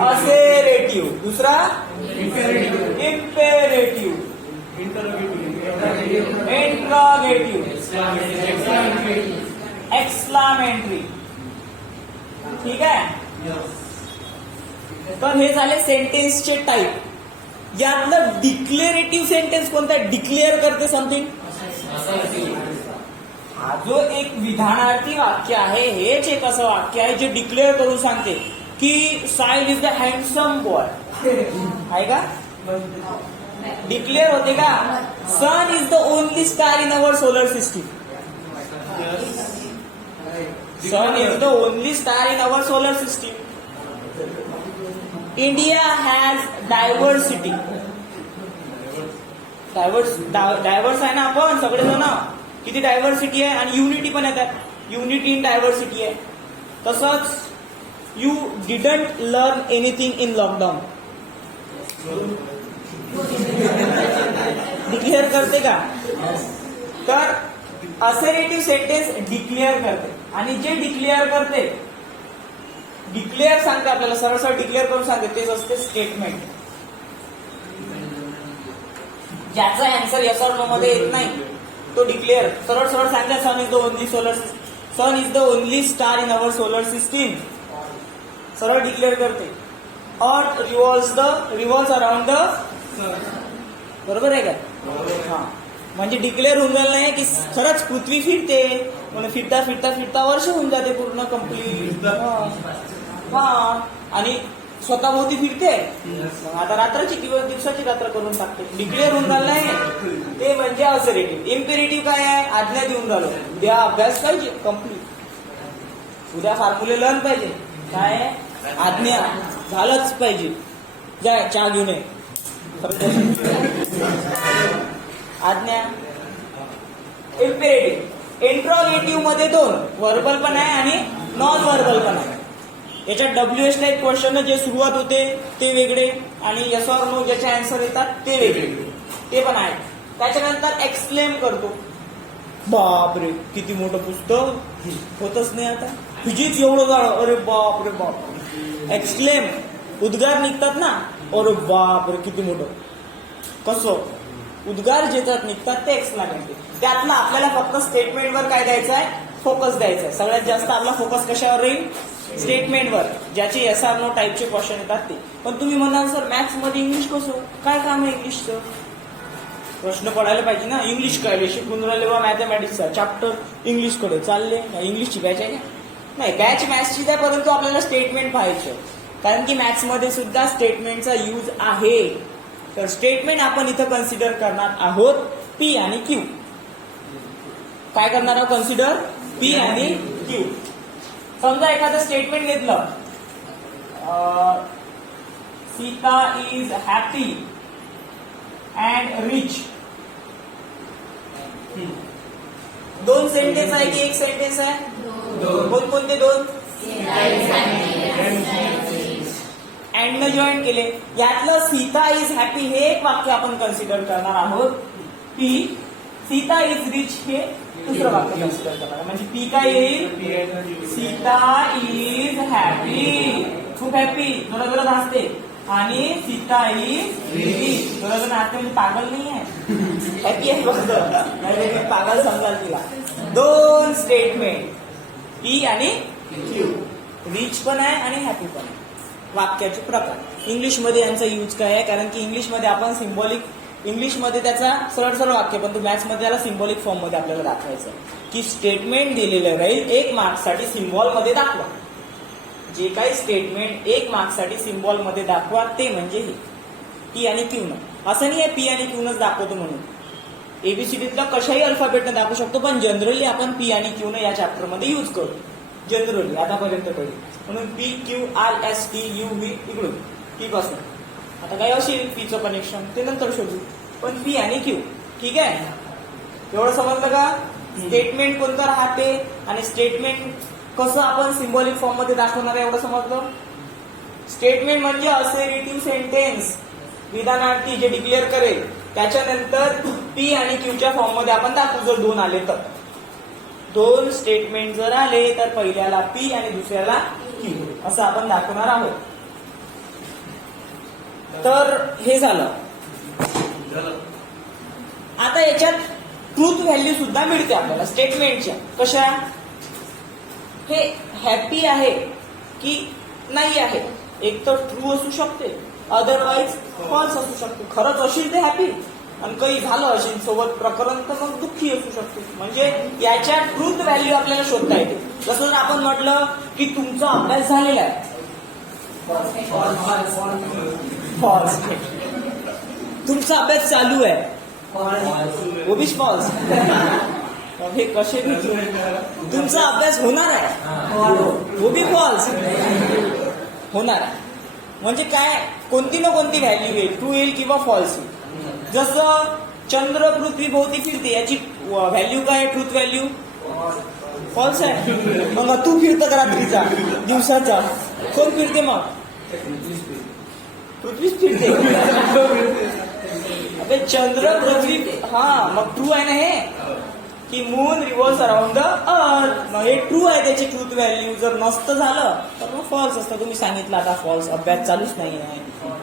असेरेटिव्ह, दुसरा imperative, interrogative, exclamatory. ठीक आहे. तर हे झाले सेंटेन्सचे टाईप. यातलं डिक्लेरेटिव्ह सेंटेन्स कोणता? डिक्लेअर करते समथिंग. हा जो एक विधानार्थी वाक्य आहे, हेच एक असं वाक्य आहे जे डिक्लेअर करून सांगते की Sahil is the handsome boy. आहे का? डिक्लेअर होते का? Sun is the only star in our solar system. Sun is the only star in our solar system. India has diversity. Diverse आहे ना आपण सगळेजण. किती डायव्हर्सिटी आहे आणि युनिटी पण येतात. युनिटी इन डायव्हर्सिटी आहे. तसंच you didn't learn anything in lockdown. Declare करते का? तर असेरेटिव्ह सेंटेन्स डिक्लेअर करते. आणि जे डिक्लेअर करते, डिक्लेअर सांगते आपल्याला, सरळ सरळ डिक्लेअर करून सांगते, तेच असते स्टेटमेंट. ज्याचा आन्सर यस ऑर नो मध्ये येत नाही तो डिक्लेअर सरळ सरळ सांगते. Sun is the only sun is the only star in our solar system. सरळ डिक्लेअर करते. Earth revolves around the. बरोबर आहे का? हा. म्हणजे डिक्लेअर होऊन झालं नाही की खरंच पृथ्वी फिरते, म्हणून फिरता फिरता फिरता वर्ष होऊन जाते पूर्ण कंप्लीट. हा. आणि स्वतःभोवती फिरते. आता रात्राची किंवा दिवसाची रात्र करून टाकते. डिक्लेअर होऊन झालं नाही ते म्हणजे असेरेटिव्ह. इम्पेरेटिव्ह काय आहे? आज्ञा देऊन झालं. उद्या अभ्यास पाहिजे कंप्लीट. उद्या फॉर्म्युले लर्न पाहिजे. काय? आज्ञा झालंच पाहिजे. जाय चहा घेऊन ये. आज्ञा. इम्पेरेटिव्ह. इंट्रोगेटिव्ह मध्ये दोन, व्हर्बल पण आहे आणि नॉन व्हर्बल पण आहे. याच्यात WH टाईप क्वेश्चन जे सुरुवात होते ते वेगळे आणि यस ऑर नो ज्याचे आन्सर येतात ते वेगळे, ते पण आहेत. त्याच्यानंतर एक्सक्लेम करतो. बापरे किती मोठं पुस्तक, होतच नाही आता. फिजिक्स एवढं जाळ, अरे बाप रे बाप. एक्सक्लेम, उद्गार निघतात ना, अरे बाप रे किती मोठं. कसं उद्गार ज्याच्यात निघतात ते एक्सक्लेमेटिव्ह. त्यातलं आपल्याला फक्त स्टेटमेंटवर काय द्यायचं आहे? फोकस द्यायचा आहे. सगळ्यात जास्त आपला फोकस कशावर राहील? स्टेटमेंटवर, ज्याचे एस आर नो टाईपचे क्वेश्चन येतात ते. पण तुम्ही म्हणाल सर मॅथ्स मध्ये इंग्लिश कसं काय काम आहे इंग्लिशचं? प्रश्न पडायला पाहिजे ना. इंग्लिश काय शिकून राहिले बा मॅथमॅटिक्सचा चॅप्टर इंग्लिश कडे चालले. इंग्लिशची बॅच आहे का? नाही, बॅच मॅथ्सचीच आहे, परंतु आपल्याला स्टेटमेंट पाहायचं. कारण की मॅथ्स मध्ये सुद्धा स्टेटमेंटचा यूज आहे. तर स्टेटमेंट आपण इथं कन्सिडर करणार आहोत पी आणि क्यू. काय करणार आहोत कन्सिडर? पी आणि क्यू. समजा एखादं स्टेटमेंट घेतलं, Sita is happy and rich. दोन सेंटेन्स आहे की एक सेंटेन्स आहे? कोणते दोन? अँड न जॉईन केले. यातलं सीता इज हॅपी हे एक वाक्य आपण कन्सिडर करणार आहोत पी. सीता इज रिच हे दुसरं वाक्य कन्सिडर करणार. म्हणजे पी काय येईल? सीता इज हॅपी, खूप हॅपी, जोरा जोरात हसते. आणि सीता इज रिच, जोरा जोरात हसते म्हणजे पागल नाही आहे, हॅपी आहे फक्त. नाही पागल समजाल तिला. दोन स्टेटमेंट पी आणि क्यू. रिच पण आहे आणि हॅपी पण आहे. वाक्याचे प्रकार इंग्लिशमध्ये यांचा यूज काय आहे? कारण की इंग्लिशमध्ये आपण सिम्बॉलिक, इंग्लिशमध्ये त्याचा सरळ सरळ वाक्य, पण तो मॅथ्समध्ये त्याला सिम्बॉलिक फॉर्म मध्ये आपल्याला दाखवायचं की स्टेटमेंट दिलेलं राहील 1 मार्क्ससाठी सिम्बॉल मध्ये दाखवा. जे काही स्टेटमेंट 1 मार्क्ससाठी सिम्बॉल मध्ये दाखवा ते म्हणजे हे पी आणि क्यू न. असं नाही आहे पी आणि क्यू नच दाखवतो म्हणून. एबीसीडीतला कशाही अल्फाबेटनं दाखवू शकतो, पण जनरली आपण पी आणि क्यू न या चॅप्टर मध्ये यूज करतो. जनरली आतापर्यंत तरी. म्हणून P Q R S T U V इकडून पी पासून. आता काय असेल पीचं कनेक्शन ते नंतर शोधू, पण पी आणि क्यू. ठीक आहे, एवढं समजलं का? स्टेटमेंट कोणतं राहते आणि स्टेटमेंट कसं आपण सिम्बॉलिक फॉर्म मध्ये दाखवणार आहे एवढं समजलं. स्टेटमेंट म्हणजे असेरेटिव्ह सेंटेन्स, विधानार्थी जे डिक्लेअर करेल त्याच्यानंतर पी आणि क्यूच्या फॉर्म मध्ये आपण दाखवू. जर दोन आले तर, दोन स्टेटमेंट जर आले तर पहिल्याला पी आणि दुसऱ्याला क्यू असं आपण दाखवणार आहोत. तर हे झालं. आता याच्यात ट्रूथ व्हॅल्यू सुद्धा मिळते आपल्याला स्टेटमेंटच्या. कशा? हे हॅपी आहे की नाही आहे, एक तर ट्रू असू शकते, अदरवाईज फॉल्स असू शकते. खरंच असेल ते हॅपी आणि काही झालं असेल सोबत प्रकरण तर मग दुःखी असू शकते. म्हणजे याच्या ट्रूथ व्हॅल्यू आपल्याला शोधता येते. जसं आपण म्हटलं की तुमचा अभ्यास झालेला आहे, फॉल्स. तुमचा अभ्यास चालू आहे, वो भी फॉल्स. हे कसे भी तुमचा अभ्यास होणार आहे, वो भी फॉल्स होणार आहे. म्हणजे काय, कोणती ना कोणती व्हॅल्यू येईल, ट्रू येईल किंवा फॉल्स येईल. जसं चंद्र पृथ्वी भोवती फिरते, याची व्हॅल्यू काय, ट्रूथ व्हॅल्यू फॉल्स आहे. मग तू फिरतं का रात्रीचा, दिवसाचा, कोण फिरते मग? पृथ्वीच फिरते. अबे चंद्र पृथ्वी, हा मग ट्रू आहे ना हे, की moon revolves around the earth. मग हे ट्रू आहे, त्याची ट्रूथ व्हॅल्यू. जर नसतं झालं तर मग फॉल्स असतं. तुम्ही सांगितलं आता फॉल्स, अभ्यास चालूच नाही आहे,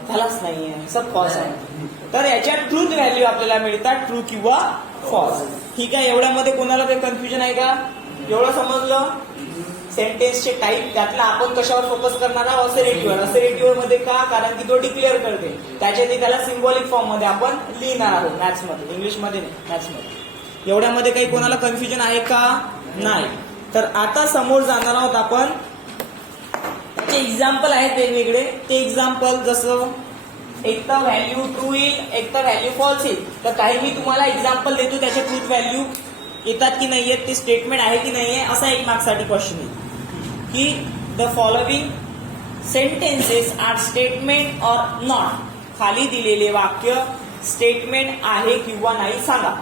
झालाच नाही आहे, सब फॉल्स आहे. तर याच्यात ट्रूथ व्हॅल्यू आपल्याला मिळतात, ट्रू किंवा फॉल्स. ठीक आहे, एवढ्यामध्ये कोणाला काही कन्फ्युजन आहे का? एवढं समजलं? सेंटेन्सचे टाईप, त्यातला आपण कशावर फोकस करणार आहोत? असेरेटिव्हवर. असेरेटिव्ह मध्ये का? कारण की तो डिक्लेअर करते, त्याच्यात त्याला सिम्बॉलिक फॉर्म मध्ये आपण लिहिणार आहोत, मॅथ्समध्ये, इंग्लिशमध्ये नाही, मॅथ्समध्ये. एवढ्यामध्ये काही कोणाला कन्फ्युजन आहे का? नाही. तर आता समोर जाणार आहोत आपण. त्याचे एक्झाम्पल आहेत वेगवेगळे. ते एक्झाम्पल जसं एक तर व्हॅल्यू ट्रू येईल, एक तर व्हॅल्यू फॉल्स येईल. तर काही मी तुम्हाला एक्झाम्पल देतो, त्याच्या ट्रूथ व्हॅल्यू येतात की नाही येत, ते स्टेटमेंट आहे की नाही आहे, असा एक मार्क्ससाठी क्वेश्चन येईल की the following sentences are statement or not. खाली दिलेले वाक्य स्टेटमेंट आहे किंवा नाही सांगा,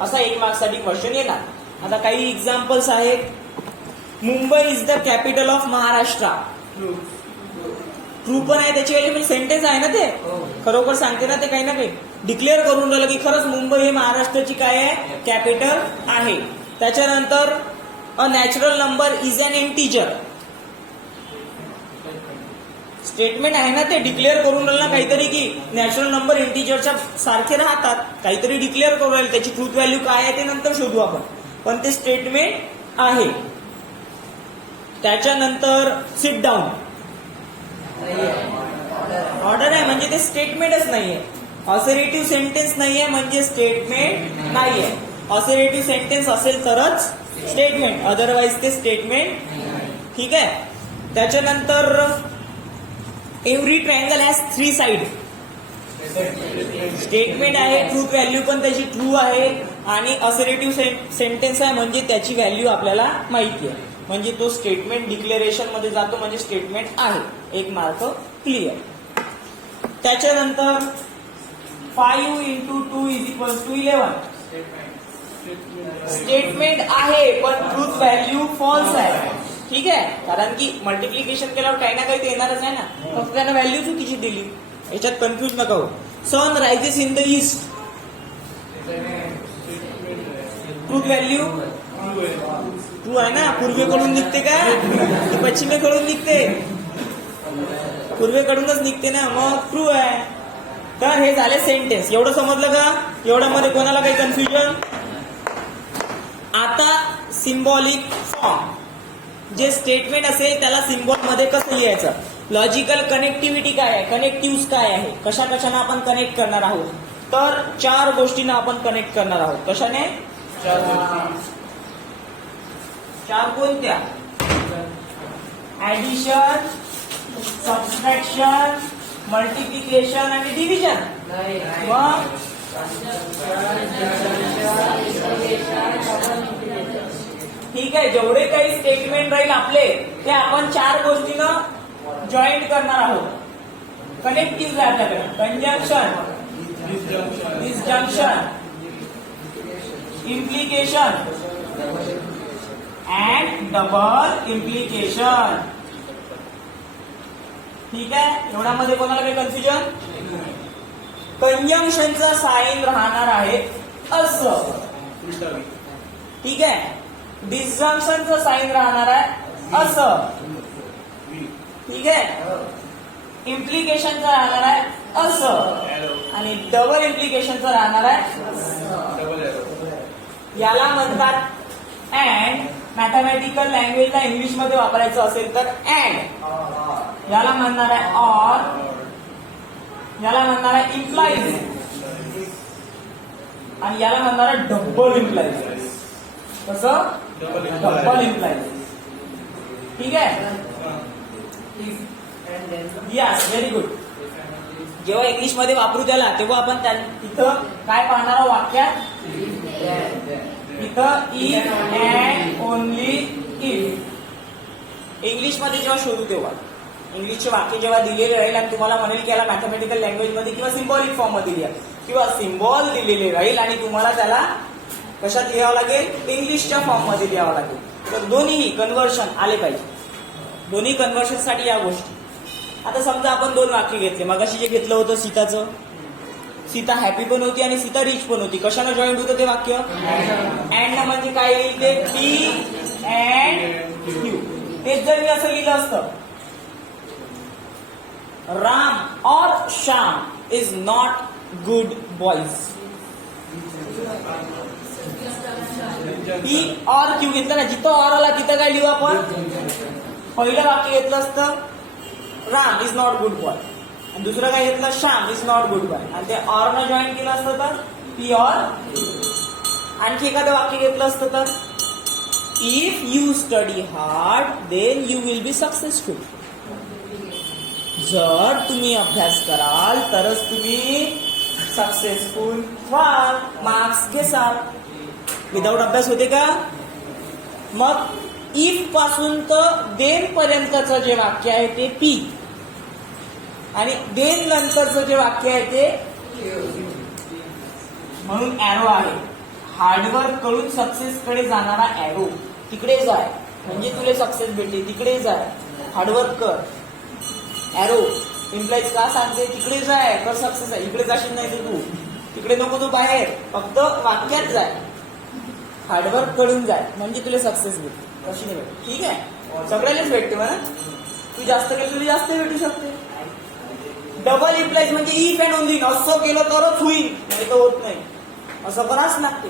असा एक मार्क्ससाठी क्वेश्चन येणार. आता काही एक्झाम्पल्स आहेत. Mumbai is the capital of Maharashtra. True पण आहे त्याची व्हॅल्यू, म्हणजे सेंटेन्स आहे ना ते, खरोखर सांगते ना ते, काही ना काही डिक्लेअर करून राहिलं की खरंच मुंबई हे महाराष्ट्राची काय आहे, कॅपिटल आहे. त्याच्यानंतर a natural number is an integer. Statement आहे ना ते, डिक्लेअर करून राहिलं काहीतरी की नॅचरल नंबर इंटिजरच्या सारखे राहतात, काहीतरी डिक्लेअर करून राहील. त्याची ट्रूथ व्हॅल्यू काय आहे ते नंतर शोधू आपण, पण ते स्टेटमेंट आहे. त्याच्यानंतर सिट डाऊन, ऑर्डर आहे म्हणजे ते स्टेटमेंटच नाहीये. असरेटिव्ह सेंटेन्स नाहीये म्हणजे स्टेटमेंट नाहीये. असरेटिव्ह सेंटेन्स असेल तरच स्टेटमेंट, अदरवाईज ते स्टेटमेंट. ठीक आहे. त्याच्यानंतर every triangle has 3 side. Statement आहे, ट्रूथ व्हॅल्यू पण त्याची ट्रू आहे, आणि असरेटिव्ह सेंटेन्स आहे म्हणजे त्याची व्हॅल्यू आपल्याला माहिती आहे, म्हणजे तो स्टेटमेंट डिक्लेरेशन मध्ये जातो, म्हणजे स्टेटमेंट आहे. एक मार्क क्लिअर. त्याच्यानंतर 5 into 2 = 11. स्टेटमेंट आहे पण ट्रूथ व्हॅल्यू फॉल्स आहे. ठीक आहे, कारण की मल्टिप्लिकेशन केल्यावर काही ना काही ते येणारच आहे ना, फक्त त्यानं व्हॅल्यू चुकीची दिली. याच्यात कन्फ्युज नका हो. Sun rises in the east. Truth value true आहे ना, पूर्वेकडून निघते का की पश्चिमेकडून निघते? पूर्वेकडूनच निघते ना, मग ट्रू आहे. तर हे झाले सेंटेन्स. एवढं समजलं का? एवढ्यामध्ये कोणाला काही कन्फ्युजन? आता सिम्बॉलिक फॉर्म, जे स्टेटमेंट असेल त्याला सिम्बॉल मध्ये कसं लिहायचं? लॉजिकल कनेक्टिव्हिटी काय आहे, कनेक्टिव्ह काय आहे, कशा कशाने आपण कनेक्ट करणार आहोत? तर 4 गोष्टींना आपण कनेक्ट करणार आहोत. कशाने? 4 कोणत्या? ऍडिशन, सबट्रॅक्शन, मल्टिप्लिकेशन आणि डिव्हिजन. मग ठीक आहे, जेवढे काही स्टेटमेंट राहील आपले ते आपण 4 गोष्टीनं जॉईंट करणार आहोत. कनेक्टिव्ह आहे आपल्याकडे. Conjunction, disjunction, implication and double implication. ठीक आहे, एवढ्यामध्ये कोणाला काही कन्फ्युजन? कंजंक्शनचा साईन राहणार आहे असं. ठीक आहे, डिसजंक्शनचं साईन राहणार आहे असं. ठीक आहे, इम्प्लिकेशनचं राहणार आहे असं. आणि डबल इम्प्लिकेशनचं राहणार आहे याला म्हणतात अँड. मॅथमॅटिकल लँग्वेजला इंग्लिशमध्ये वापरायचं असेल तर अँड. याला म्हणणार आहे ऑर. याला म्हणणार आहे इम्प्लाइज. आणि याला म्हणणार आहे डबल इम्प्लाइज. कसं? Double implies. ठीक आहे. Yes, very good. जेव्हा इंग्लिश मध्ये वापरू त्याला तेव्हा आपण तिथं काय पाहणार आहोत वाक्यात? इथं if and only if. English मध्ये जेव्हा शोधू तेव्हा इंग्लिशचे वाक्य जेव्हा दिलेले राहील आणि तुम्हाला म्हणेल की याला मॅथमॅटिकल लँग्वेज मध्ये किंवा सिम्बॉलिक फॉर्म मध्ये लिहा किंवा सिम्बॉल दिलेले राहील आणि तुम्हाला त्याला कशात लिहावं लागेल? इंग्लिशच्या फॉर्म मध्ये लिहावं लागेल. तर दोन्ही कन्व्हर्शन आले पाहिजे. दोन्ही कन्व्हर्शन साठी या गोष्टी. आता समजा आपण दोन वाक्य घेतले. मगाशी जे घेतलं होतं सीताचं, सीता हॅपी पण होती आणि सीता रिच पण होती. कशानं जॉईंट होतं ते वाक्य? अँड म्हणजे काय येईल ते? P and Q. तेच जर मी असं लिहिलं असतं, राम और Shyam is not good boys. P और क्यू घेतलं ना, जिथं और आला तिथं काय लिहू आपण? पहिलं वाक्य घेतलं असतं Ram is not good boy आणि दुसरं काय घेतलं? Shyam is not good boy. आणि ते ऑर न जॉईन केलं असतं तर पी और. आणखी एखादं वाक्य घेतलं असतं तर if you study hard then you will be successful. जर तुम्ही अभ्यास कराल तरच तुम्ही सक्सेसफुल व्हाल, मार्क्स घेसाल. विदाऊट अभ्यास होते का? मग इफ पासून तर देन पर्यंतचं जे वाक्य आहे ते पी आणि देन नंतरचं जे वाक्य आहे ते म्हणून ॲरो आहे. हार्डवर्क करून सक्सेस कडे जाणारा ॲरो. तिकडे जाय म्हणजे तुला सक्सेस भेटली. तिकडे जाय, हार्डवर्क कर. ॲरो इम्प्लाइज का सांगते? तिकडे जाय कर सक्सेस आहे. इकडे जाशील नाही तू, तिकडे नको तू बाहेर, फक्त वाक्यात जाय. हार्डवर्क करून जाय म्हणजे तुला सक्सेस भेटते. कशी नाही भेटते? ठीक आहे, सगळ्यालाच भेटते म्हणा. तू जास्त केलं तुला जास्त भेटू शकते. डबल इम्प्लाइज म्हणजे इफ अँड ओनली. असं केलं तरच होईल, नाही तर होत नाही. असं करावंच लागते,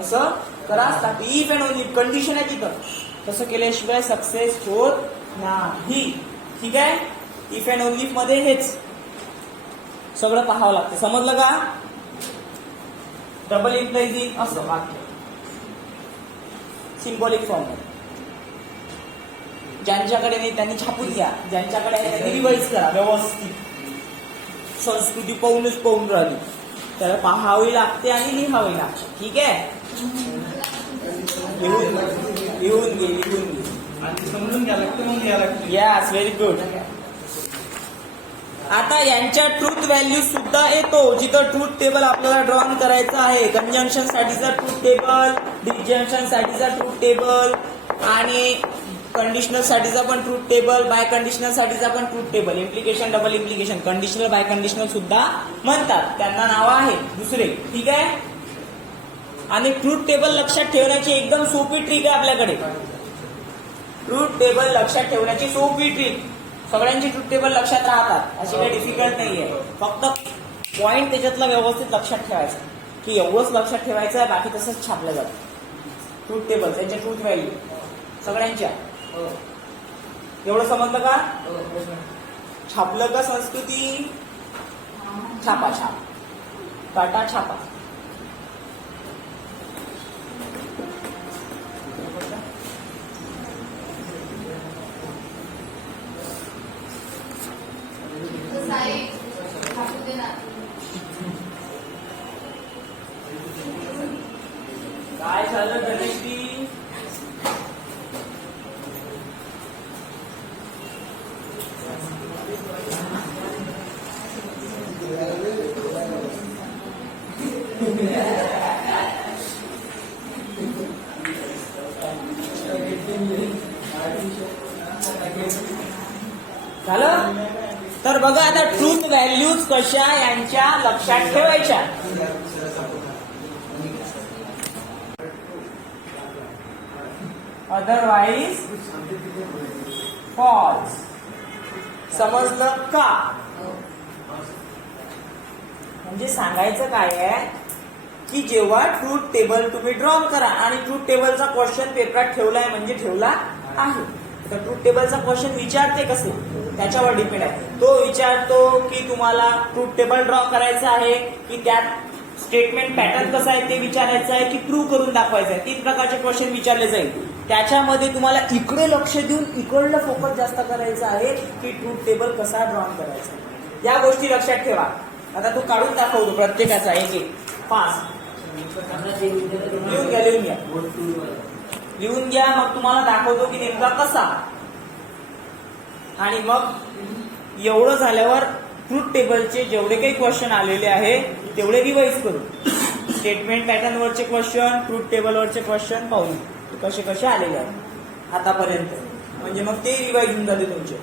असं करावंच लागते. इफ अँड ओनली कंडिशन आहे तिथं. तसं केल्याशिवाय सक्सेस होत नाही. ठीक आहे. इफ अँड ओनली मध्ये हेच सगळं पाहावं लागतं. समजलं का? डबल इम्प्लाइज असं वाक्य सिम्बॉलिक फॉर्म. ज्यांच्याकडे नाही त्यांनी छापून घ्या, ज्यांच्याकडे आहे त्यांनी रिवाइज करा व्यवस्थित. संस्कृती पाहून राहिली त्याला पाहावी लागते आणि लिहावी लागते. ठीक आहे. लिहून घे आणि समजून घ्या लागते, मग घ्या लागते. Yes, very good. आता यांच्या ट्रूथ व्हॅल्यू सुद्धा येतो. जिथं ट्रूथ टेबल आपल्याला ड्रॉन करायचं आहे. कंजंक्शन साठीचा ट्रूथ टेबल, डिस्जंक्शन साठीचा ट्रूथ टेबल आणि कंडिशनल साठीचा पण ट्रूथ टेबल, बाय कंडिशनल साठीचा पण truth table. Implication, double implication, conditional, biconditional सुद्धा म्हणतात. त्यांना नाव आहे दुसरे. ठीक आहे. आणि ट्रूथ टेबल लक्षात ठेवण्याची एकदम सोपी ट्रिक आहे आपल्याकडे. ट्रूथ टेबल लक्षात ठेवण्याची सोपी ट्रिक. सगळ्यांची ट्रूथ टेबल लक्षात राहतात, अशी काही डिफिकल्ट नाहीये. फक्त पॉइंट त्याच्यातला व्यवस्थित लक्षात ठेवायचा की एवढंच लक्षात ठेवायचं आहे, बाकी तसंच छापलं जातं. ट्रूथ टेबल त्यांच्या ट्रूथ व्हॅल्यू सगळ्यांच्या. एवढं समजलं का? छापलं का? संस्कृती छापा, छाप टाटा छापा. काय झालं गणेशजी? झालं. तर बघा आता ट्रूथ व्हॅल्यूज कशा यांच्या लक्षात ठेवायच्या. Otherwise false. समजलं का? म्हणजे सांगायचं काय आहे की जेव्हा ट्रूथ टेबल तुम्ही ड्रॉ करा आणि ट्रूथ टेबलचा क्वेश्चन पेपरात ठेवलाय म्हणजे ठेवला आहे, तर ट्रूथ टेबलचा क्वेश्चन विचारते कसे त्याच्यावर डिपेंड आहे. तो विचारतो की तुम्हाला ट्रूथ टेबल ड्रॉ करायचं आहे की त्यात स्टेटमेंट पॅटर्न कसं आहे ते विचारायचं आहे की प्रूव्ह करून दाखवायचं आहे. 3 प्रकारचे क्वेश्चन विचारले जाईल. त्याच्यामध्ये तुम्हाला इकडे लक्ष देऊन इकडलं फोकस जास्त करायचं आहे की ट्रूथ टेबल कसा ड्रॉ करायचा. या गोष्टी लक्षात ठेवा. आता तू काढून दाखवतो प्रत्येकाचा एक एक 5 लिहून घ्या. मग तुम्हाला दाखवतो की नेमका कसा. आणि मग एवढं झाल्यावर ट्रूथ टेबलचे जेवढे काही क्वेश्चन आलेले आहे तेवढे रिवाइज करू. स्टेटमेंट पॅटर्न वरचे क्वेश्चन, ट्रूथ टेबल वरचे क्वेश्चन पाहू कसे कसे आलेले आहेत आतापर्यंत. म्हणजे मग ते रिवाइज होऊन जाते तुमचे.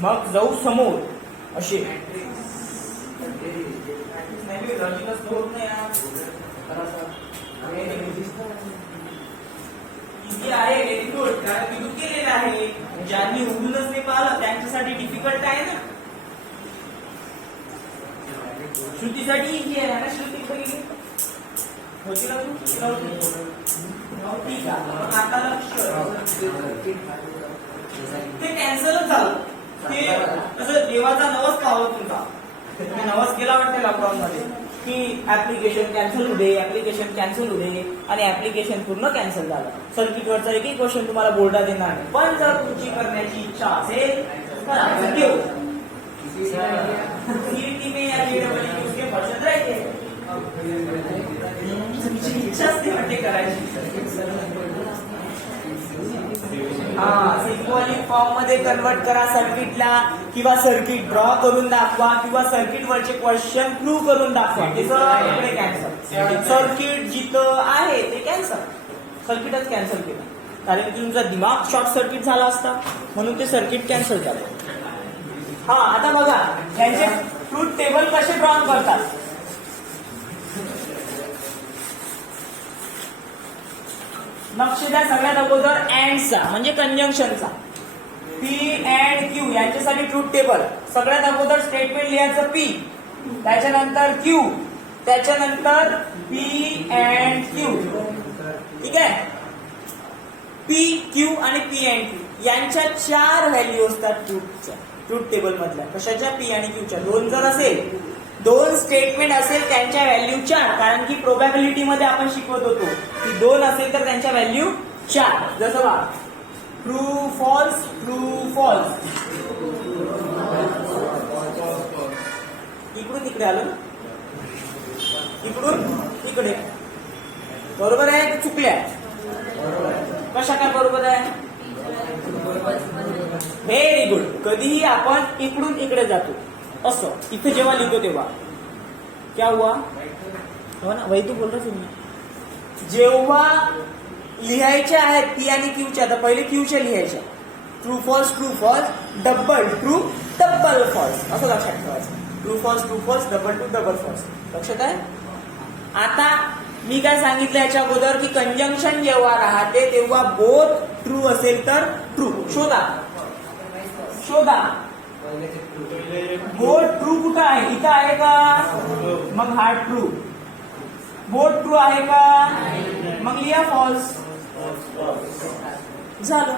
मग जाऊ समोर असे इझी आहे, व्हेरी गुड. कारण मी केलेलं आहे. ज्यांनी उघडूनच ते पाहिलं त्यांच्यासाठी डिफिकल्ट आहे ना. श्रुतीसाठी इझी आहे ना. श्रुती बघितली होती ना ठीक आहे. आता लक्ष ते कॅन्सलच झालं. ते असं देवाचा नवस का हवं तुमचा. नवस केला वाटते लॉकडाऊन मध्ये की ऍप्लिकेशन कॅन्सल होऊ दे, ऍप्लिकेशन कॅन्सल होऊ दे आणि ऍप्लिकेशन पूर्ण कॅन्सल झालं. सर्किटवरचा एकही क्वेश्चन तुम्हाला बोर्डात देणार नाही. पण जर तुमची करण्याची इच्छा असेल तर घेऊ. सीईटी में या जेईई उसके पर्सेंट राहते. तुमची इच्छा असते म्हणजे करायची. सिम्बॉलिक फॉर्म मध्ये कन्वर्ट करा सर्किटला, किंवा सर्किट ड्रॉ करून दाखवा, किंवा सर्किट वरचे क्वेश्चन प्रूव्ह करून दाखवा. ते सगळे कॅन्सल. सर्किट जिथं आहे ते कॅन्सल. सर्किटच कॅन्सल केलं कारण की तुमचा दिमाग शॉर्ट सर्किट झाला असता म्हणून ते सर्किट कॅन्सल झालं. आता बघा यांचे ट्रूथ टेबल कसे ड्रॉ करतात. लक्ष द्या. सगळ्यात अगोदर अँडचा म्हणजे कंजंक्शनचा. पी अँड क्यू यांच्यासाठी ट्रूथ टेबल. सगळ्यात अगोदर स्टेटमेंट लिहायचं पी, त्याच्यानंतर क्यू, त्याच्यानंतर पी अँड क्यू. ठीक आहे. पी क्यू आणि पी अँड क्यू यांच्या 4 व्हॅल्यू असतात ट्रूथ टेबल मधल्या. कशाच्या? पी आणि क्यूच्या. 2 जर असेल, 2 स्टेटमेंट असेल त्यांच्या व्हॅल्यू 4. कारण की प्रोबॅबिलिटी मध्ये आपण शिकवत होतो की 2 असेल तर त्यांच्या व्हॅल्यू 4. जसं बघा ट्रू फॉल्स, ट्रू फॉल्स. इकडून इकडे आलो, इकडून इकडे. बरोबर आहे की चुकल्या? कशा काय बरोबर आहे? Very good. कधीही आपण इकडून इकडे जातो असं इथे जेव्हा लिहितो तेव्हा क्या हुआ हो ना. वही तू बोल रहा तुम्ही जेव्हा लिहायच्या आहेत पी आणि क्यूच्या, तर पहिले क्यूच्या लिहायच्या. True false, true false, double true, double false असं लक्षात ठेवायचं. True false, true false, double true, double false. लक्षात आहे. आता मी काय सांगितलं याच्या अगोदर की कंजंक्शन जेव्हा राहते तेव्हा बोथ ट्रू असेल तर ट्रू. शोधा बोथ ट्रू कुठं आहे? इथं आहे का? मग हा ट्रू. बोथ ट्रू आहे का? मग लिहा फॉल्स. झालं.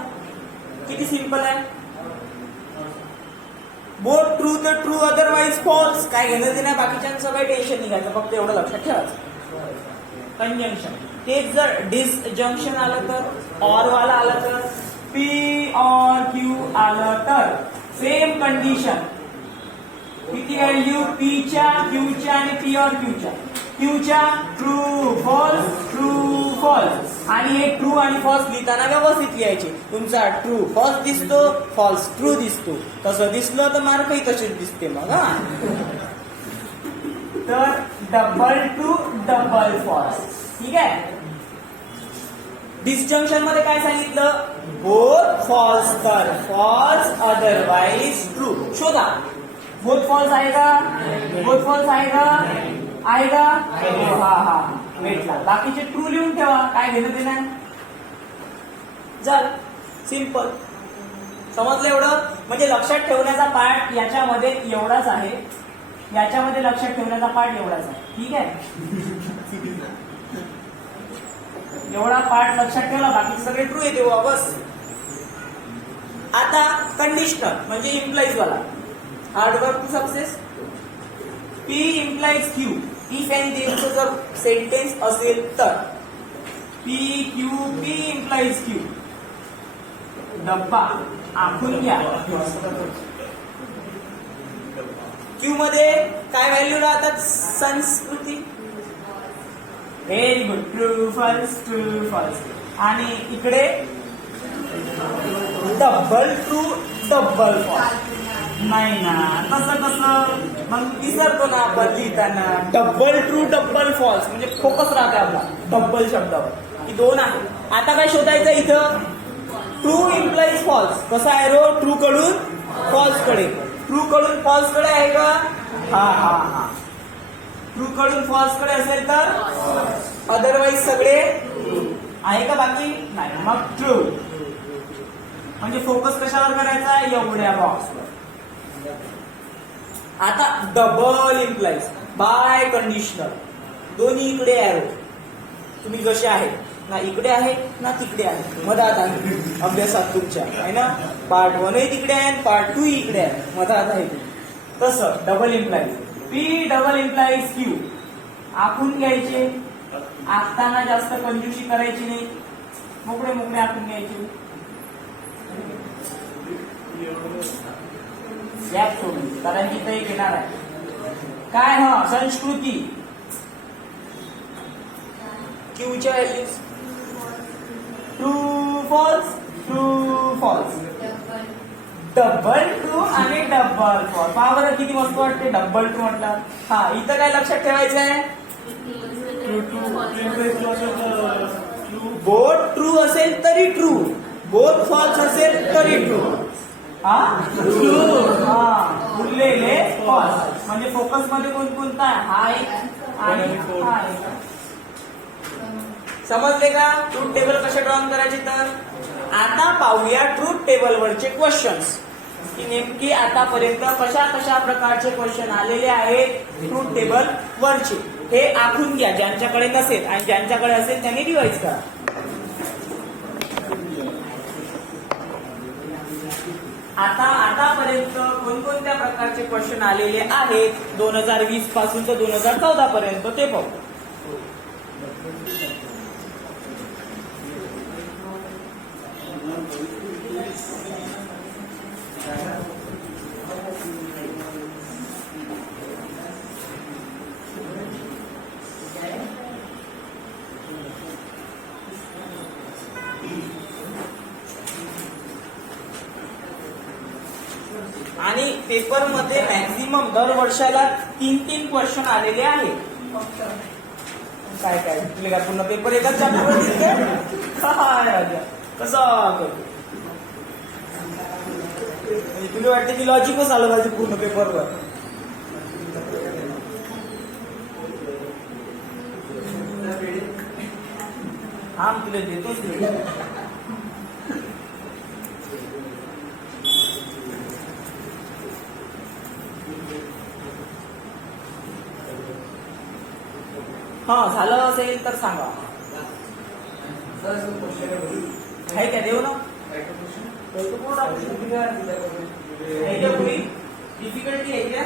किती सिंपल आहे. बोथ ट्रू तर ट्रू, अदरवाईज फॉल्स. काय घेणं देणं बाकीच्यांचं काही टेन्शन नाही घ्यायचं. फक्त एवढं लक्षात ठेवायचं. कंजंक्शन. तेच जर डिसजंक्शन आलं तर, ऑर वाला आलं तर, पी ऑर क्यू आलं तर सेम कंडिशन. किती व्हॅल्यू? पीच्या, क्यूच्या आणि पी ऑर क्यूच्या. क्यूच्या ट्रू फॉल्स, ट्रू फॉल्स. आणि हे ट्रू आणि फॉल्स लिहिताना व्यवस्थित लिहायचे. तुमचा ट्रू फॉल्स दिसतो, फॉल्स ट्रू दिसतो. तसं दिसलं तर मार्कही तसेच दिसते. मग तर डबल ट्रू, डबल फॉल्स. ठीक आहे. डिसजंक्शन मध्ये काय सांगितलं? बोथ फॉल्स तर फॉल्स, अदरवाईज ट्रू. शोधा. बोथ फॉल्स आहे का? बोथ फॉल्स आहे का? आहे का? हा भेटला. बाकीचे ट्रू लिहून ठेवा. काय घेणं देणार. झालं. सिंपल. समजलं एवढं? म्हणजे लक्षात ठेवण्याचा पार्ट याच्यामध्ये एवढाच आहे, याच्यामध्ये लक्षात ठेवण्याचा पार्ट एवढाच आहे. ठीक आहे, एवढा पार्ट लक्षात ठेवला, बाकी सगळे ट्रू येते वापस. आता कंडिशनल म्हणजे इम्प्लाइज वाला. Hard work to success. P implies Q. If एन देवचं जर सेंटेन्स असेल तर P implies Q. डब्बा आखून घ्या. Q मध्ये काय व्हॅल्यू राहतात? Sanskriti. Very good. True false, true false. आणि इकडे डबल ट्रू डबल फॉल्स. नाही ना, तसं कसं? मग विसरतो ना आपण लिहिताना. डबल ट्रू डबल फॉल्स म्हणजे फोकस राहते आपला डबल शब्दावर. ही दोन आहे. आता काय शोधायचं इथं? True implies false. कसा आहे रो? ट्रू कडून फॉल्स कडे. ट्रू कडून फॉल्स कडे आहे का? हा हा हा. ट्रू कडून फॉल्स कडे असेल तर अदरवाईज सगळे आहे का? बाकी नाही. मग ट्रू म्हणजे फोकस कशावर करायचा? एवढ्या बॉक्सवर. आता डबल इम्प्लाइज बाय कंडिशनल. दोन्ही इकडे एरो. तुम्ही जसे आहे ना, इकडे आहे ना तिकडे आहे, मधात आहे. अभ्यासात तुमच्या आहे ना, पार्ट 1 तिकडे आहे, पार्ट 2 इकडे आहे, मधात आहे. तसं double implies. P double implies Q. आखून घ्यायचे. आखताना जास्त कंजूसी करायची नाही, मोकळे मोकळे आखून घ्यायचे. गॅप सोडून, कारण की ते येणार आहे काय? हा, संस्कृती. क्यूच्या values true false, true false. Double true आणि डबल फॉल्स. पहा बरं किती मस्त वाटते डबल ट्रू म्हटलं. हा, इथं काय लक्षात ठेवायचं आहे? बोथ ट्रू असेल तरी ट्रू, बोथ फॉल्स असेल तरी ट्रू. हा, ट्रू. हा, उरलेले फॉल्स. म्हणजे फोकस मध्ये कोणता आहे? हा एक आणि हा एक. समजले का? ट्रूथ टेबल कसे ड्रॉन करायचे? तर आता पाहूया ट्रूथ टेबल वरचे क्वेश्चन्स, की नेमकी आतापर्यंत कशा कशा प्रकारचे क्वेश्चन आलेले आहेत ट्रूथ टेबल वरचे. हे आखून घ्या ज्यांच्याकडे नसेल, आणि ज्यांच्याकडे असेल त्यांनी रिवाइज करा. आता आतापर्यंत कोणकोणत्या प्रकारचे क्वेश्चन आलेले आहेत 2020 पासून तर 2014 पर्यंत ते पाहू. आणि पेपर मध्ये मॅक्झिमम दर वर्षाला 3-3 क्वेश्चन आलेले आहेत. काय काय तुला काय पूर्ण पेपर एकाच चॅप्टरवर दिसते? काय राजा कसं करतो? तुला वाटते की लॉजिकच आलं पाहिजे पूर्ण पेपरवर. हा, तुला देतोच. हा, झालं असेल तर सांगा. आहे काय? देऊ ना. डिफिकल्टी है क्या?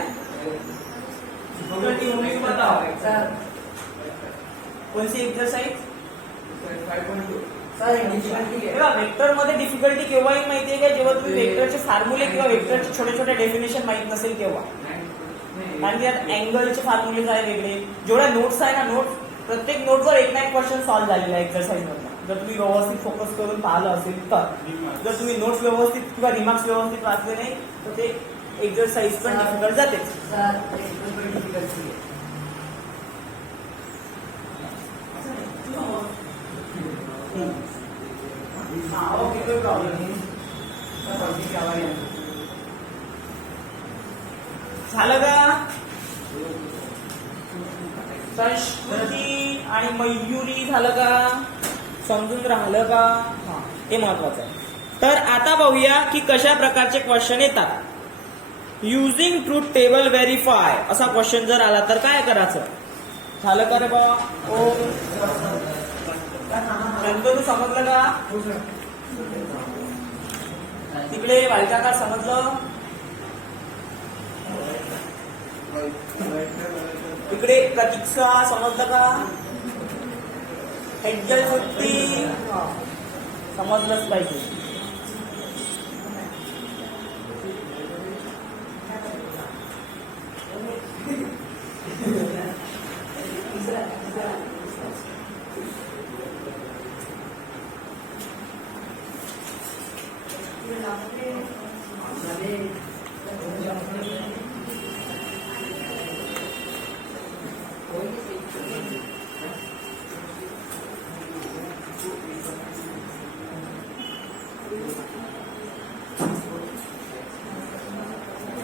डिफिकल्टी होगी तो बताओ. कौन सी एक्सरसाइज? वेक्टर मध्ये डिफिकल्टी केव्हाही माहितीये का? जेव्हा तुम्ही वेक्टरचे फॉर्म्युले किंवा वेक्टरचे छोटे छोटे डेफिनेशन माहित नसेल तेव्हा. कारण की यात अँगलचे फॉर्म्युलेज आहे वेगळे. जेवढ्या नोट्स आहे ना, नोट प्रत्येक नोटवर एक ना एक क्वेश्चन सॉल्व्ह झालेला आहे एक्सरसाइज मधला. जर तुम्ही व्यवस्थित फोकस करून पाहिलं असेल तर. जर तुम्ही नोट्स व्यवस्थित किंवा रिमार्क्स व्यवस्थित वाचले नाही तर ते एक्सरसाइज पण डिफिकल्ट जाते. झालं का? संस्कृती आणि मयुरी झालं का? समजून राहिलं का? हा, हे महत्वाचं आहे. तर आता पाहूया की कशा प्रकारचे क्वेश्चन येतात. युझिंग ट्रूथ टेबल व्हेरीफाय असा क्वेश्चन जर आला तर काय करायचं. झालं का रे बाबा. ओ नंतर तू समजलं का. तिकडे बायका का समजलं. इकडे प्रतीक्षा समजलं का. हेडजल सुट्टी समजलंच पाहिजे.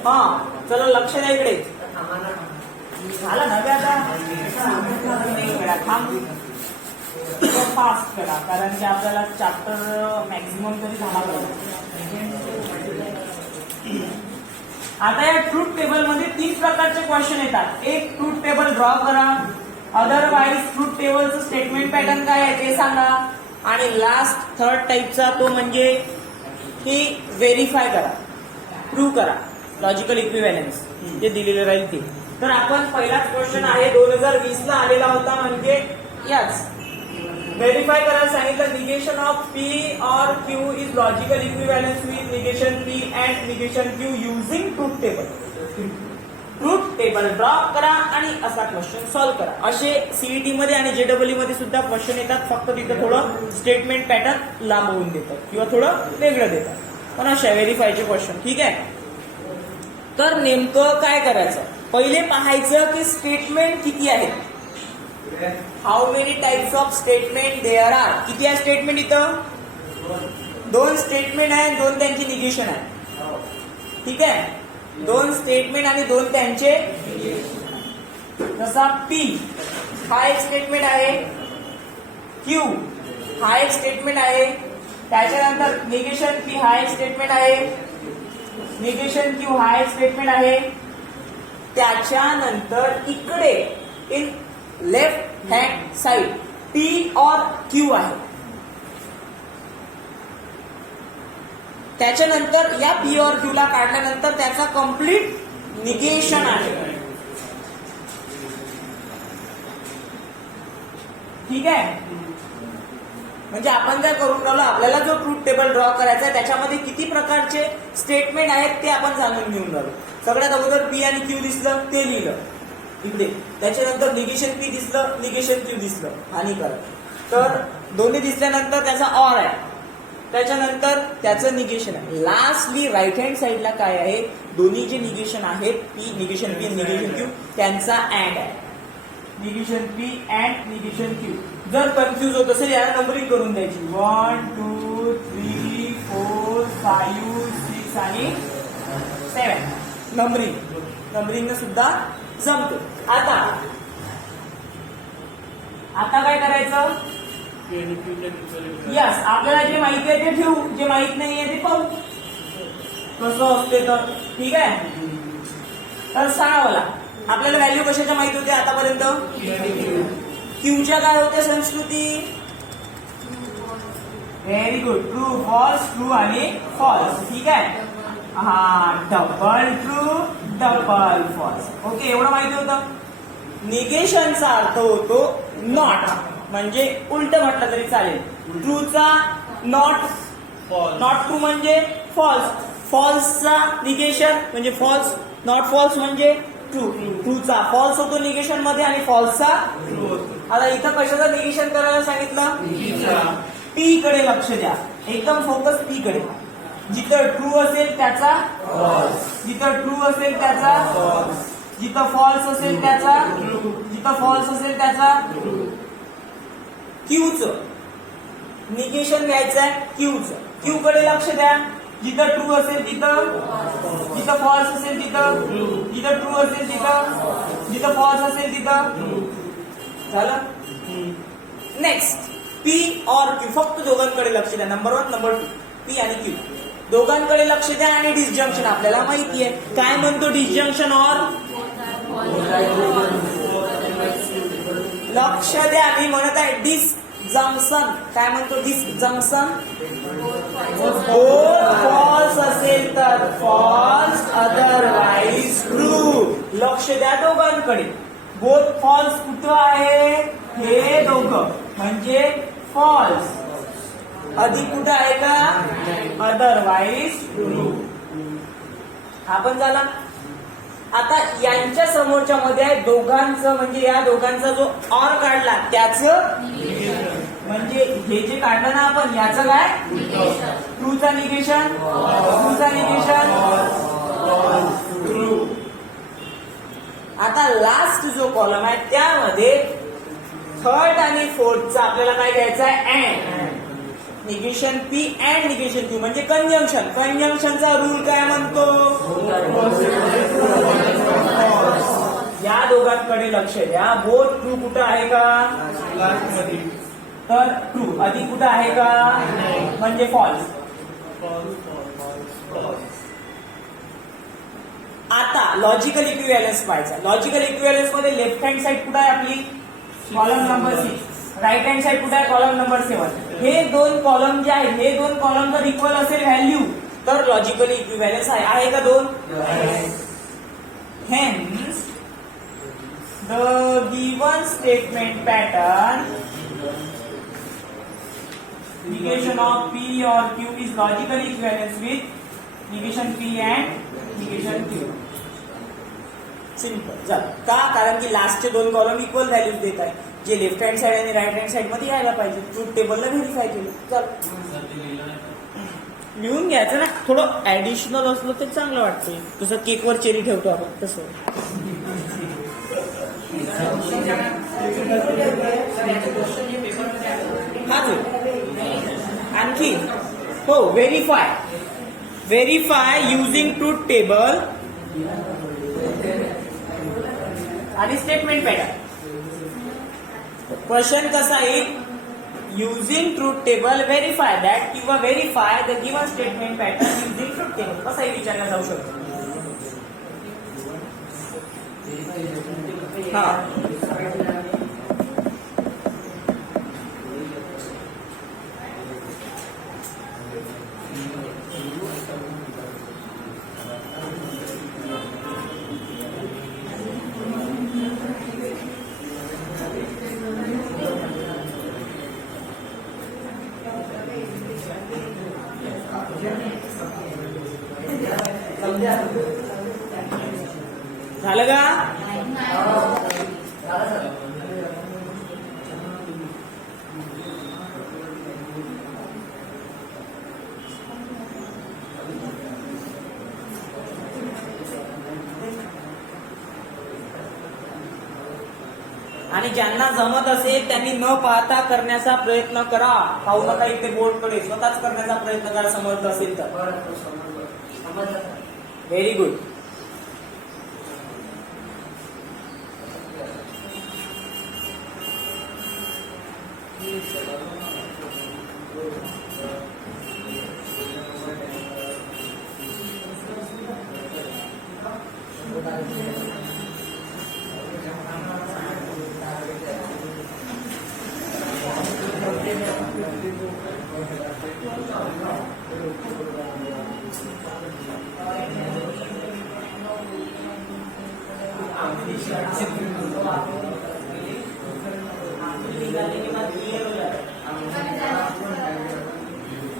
हा चला लक्ष द्या इकडे. झाला नव्हे आता थांब फास्ट करा कारण की आपल्याला चॅप्टर मॅक्झिमम तरी झाला. आता या ट्रूथ टेबल मध्ये 3 प्रकारचे क्वेश्चन येतात. एक ट्रूथ टेबल ड्रॉ करा. अदरवाईज ट्रूथ टेबलचं स्टेटमेंट पॅटर्न काय आहे ते सांगा. आणि लास्ट थर्ड टाईपचा तो म्हणजे की व्हेरीफाय करा, प्रूव्ह करा लॉजिकल इक्विव्हॅलन्स जे दिलेलं राहील ते. तर आपण पहिलाच क्वेश्चन आहे 2020 ला आलेला होता म्हणजे याच व्हेरीफाय करायला सांगितलं. Negation of P or Q is logical equivalence with negation P and negation Q using truth table. Truth table draw करा आणि असा क्वेश्चन सॉल्व्ह करा. असे सीईटी मध्ये आणि जेडब्ल्यू मध्ये सुद्धा क्वेश्चन येतात. फक्त तिथं थोडं स्टेटमेंट पॅटर्न लांबवून देतात किंवा थोडं वेगळं देतात. पण अशा व्हेरीफायचे क्वेश्चन ठीक आहे. तर नेमकं काय करायचं. पहिले पाहायचं की स्टेटमेंट किती आहेत. How many types of statement there are. किती आहे स्टेटमेंट इथं. 2 स्टेटमेंट आहे, 2 त्यांची निगेशन आहे. ठीक आहे. 2 स्टेटमेंट आणि 2 त्यांचे. जसा पी हा एक स्टेटमेंट आहे, क्यू हा एक स्टेटमेंट आहे, त्याच्यानंतर निगेशन पी हा एक स्टेटमेंट आहे, निगेशन क्यू हा एक स्टेटमेंट आहे. त्याच्यानंतर इकडे in left hand side P और क्यू आहे. त्याच्यानंतर या पी और क्यू ला काढल्यानंतर त्याचा कंप्लीट निगेशन आहे. ठीक आहे. म्हणजे आपण काय करून राहिलो, आपल्याला जो ट्रूथ टेबल ड्रॉ करायचा आहे त्याच्यामध्ये किती प्रकारचे स्टेटमेंट आहेत ते आपण जाणून घेऊन राहिलो. सगळ्यात अगोदर पी आणि क्यू दिसलं ते लिहिलं इकडे. त्याच्यानंतर निगेशन पी दिसलं, निगेशन क्यू दिसलं हानिकारक. तर दोन्ही दिसल्यानंतर त्याचा ऑर आहे, त्याच्यानंतर त्याचं निगेशन आहे. लास्टली राईट हँड साईडला काय आहे, दोन्ही जे निगेशन आहेत P negation P negation Q त्यांचा अँड आहे. Negation P and negation Q. जर कन्फ्युज होत असेल याला नंबरिंग करून द्यायची. 1 2 3 4 5 6 आणि 7 नंबरिंग सुद्धा जमतो. आता काय करायचं. यस आपल्याला जे माहिती आहे ते ठेवू, जे माहित नाहीये ते पाहू कसं असते. तर ठीक आहे. तर सांगा मला आपल्याला व्हॅल्यू कशाच्या माहित होते आतापर्यंत. क्यूच्या काय होत्या संस्कृती. Very good. True false, true आणि फॉल्स. ठीक आहे. हा double true double false. Okay एवढं माहिती होतं. निगेशनचा अर्थ होतो नॉट, म्हणजे उलट म्हटलं तरी चालेल. ट्रूचा नॉट, नॉट ट्रू म्हणजे फॉल्स, फॉल्सचा निगेशन म्हणजे फॉल्स, नॉट फॉल्स म्हणजे ट्रू. ट्रूचा फॉल्स होतो निगेशन मध्ये आणि फॉल्सचा ट्रू. आता इथं कशाचं निगेशन करायला सांगितलं. पी कडे लक्ष द्या, एकदम फोकस पी कडे. जिथं ट्रू असेल त्याचा फॉल्स, जिथं ट्रू असेल त्याचा फॉल्स, जिथं फॉल्स असेल त्याचा ट्रू, जिथं फॉल्स असेल त्याचा ट्रू. क्यूचं निगेशन घ्यायचं आहे. क्यू कडे लक्ष द्या. जिथं ट्रू असेल तिथं, जिथं फॉल्स असेल तिथं, जिथं ट्रू असेल तिथं, जिथं फॉल्स असेल तिथं. झालं. नेक्स्ट पी और क्यू. फक्त दोघांकडे लक्ष द्या. Number 1 number 2. पी आणि क्यू. दोघांकडे लक्ष द्या आणि डिसजंक्शन आपल्याला माहिती आहे. काय म्हणतो डिसजंक्शन ऑर? लक्ष द्या, मी म्हणत आहे डिसजंक्शन. काय म्हणतो डिसजंक्शन? बोथ फॉल्स असेल तर फॉल्स, अदरवाईज ट्रू. लक्ष द्या दोघांकडे. बोथ फॉल्स कुठं आहे? हे दोघं म्हणजे फॉल्स. अधिक कुठं आहे का? Otherwise true. हा पण झाला. आता यांच्या समोरच्या मध्ये आहे दोघांचं, म्हणजे या दोघांचा जो ऑर काढला त्याचं म्हणजे हे जे काढलं ना आपण याचं काय? ट्रूचा निगेशन. ट्रूचा निगेशन ट्रू. आता लास्ट जो कॉलम आहे त्यामध्ये थर्ड आणि फोर्थचा आपल्याला काय घ्यायचं आहे? And. Negation P and negation Q म्हणजे कंजंक्शन. कंजंक्शनचा रूल काय म्हणतो? या दोघांकडे लक्ष द्या. बोथ ट्रू कुठं आहे का? तर ट्रू. अधिक कुठं आहे का? म्हणजे फॉल्स. आता लॉजिकल इक्विव्हॅलन्स पाहायचा. लॉजिकल इक्विव्हॅलन्स मध्ये लेफ्ट हँड साइड कुठं आहे आपली? Column number 6. Right hand side कुठं आहे? Column number 7. हे दोन कॉलम जे आहेत हे दोन कॉलम जर इक्वल असेल व्हॅल्यू तर लॉजिकली इक्विव्हॅलन्स आहे का? दोन. Hence the given statement pattern negation of P or Q is logically equivalent with negation P and negation Q. Simple. का? कारण की लास्टचे दोन कॉलम इक्वल व्हॅल्यूज देत आहे, जे लेफ्ट हँड साइड आणि राईट हँड साइड मध्ये यायला पाहिजे. ट्रूथ टेबलला व्हेरीफाय केलं. चल लिहून घ्यायचं ना. थोडं ऍडिशनल असलं तर चांगलं वाटतं. तसं केकवर चेरी ठेवतो आपण तसं. हाच आणखी हो. Verify. Verify using truth table आणि स्टेटमेंट पॅटर्न. क्वेश्चन कसा येईल? Using truth table verify that किंवा verify the given statement pattern using truth table. कसाही विचारला जाऊ शकतो. हा. झालं का? आणि ज्यांना जमत असेल त्यांनी न पाहता करण्याचा प्रयत्न करा. पाहू नका इथे बोर्डकडे. स्वतःच करण्याचा प्रयत्न करा समजत असेल तर. Very good.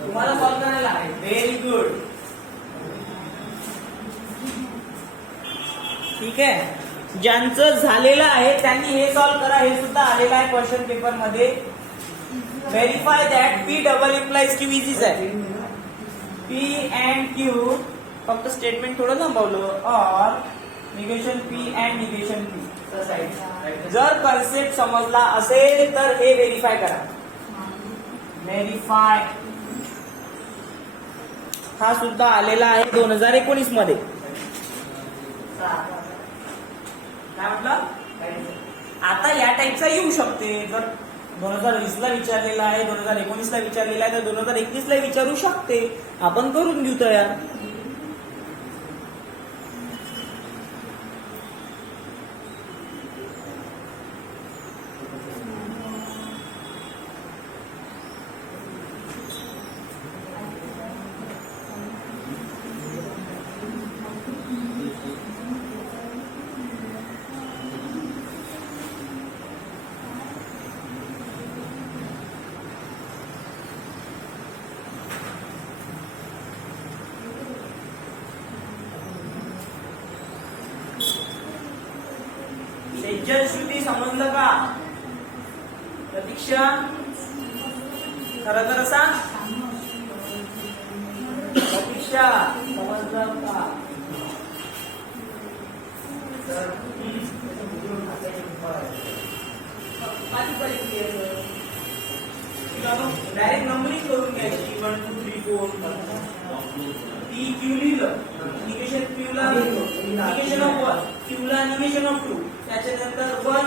तुम्हाला सॉल्व करायला आहे. Very good. ठीक आहे. ज्यांचं झालेलं आहे त्यांनी हे सॉल्व करा. हे सुद्धा आलेलं आहे क्वेश्चन पेपर मध्ये. Verify that P double implies Q इझीच आहे. पी अँड क्यू फक्त स्टेटमेंट थोडं लंबवलं. Or negation P and negation Q. जर कन्सेप्ट समजला असेल तर हे व्हेरीफाय करा. व्हेरीफाय हा सुद्धा आलेला आहे 2019 मध्ये. काय म्हटलं? आता या टाईपचा येऊ शकते. जर 2020 ला विचारलेला आहे, 2019 ला विचारलेला आहे, तर 2021 ला विचारू शकते. आपण करून घेऊ तयार. श्रुती समजलं का? प्रतीक्षा खरं खरं सांग. प्रतीक्षा समजलं का? डायरेक्ट नंबरिंग करून घ्यायची 1 2 3 4. पी क्यू लिहिलं, निगेशन क्यूला निगेशन ऑफ 1, क्यूला निगेशन ऑफ 2, त्याच्यानंतर 1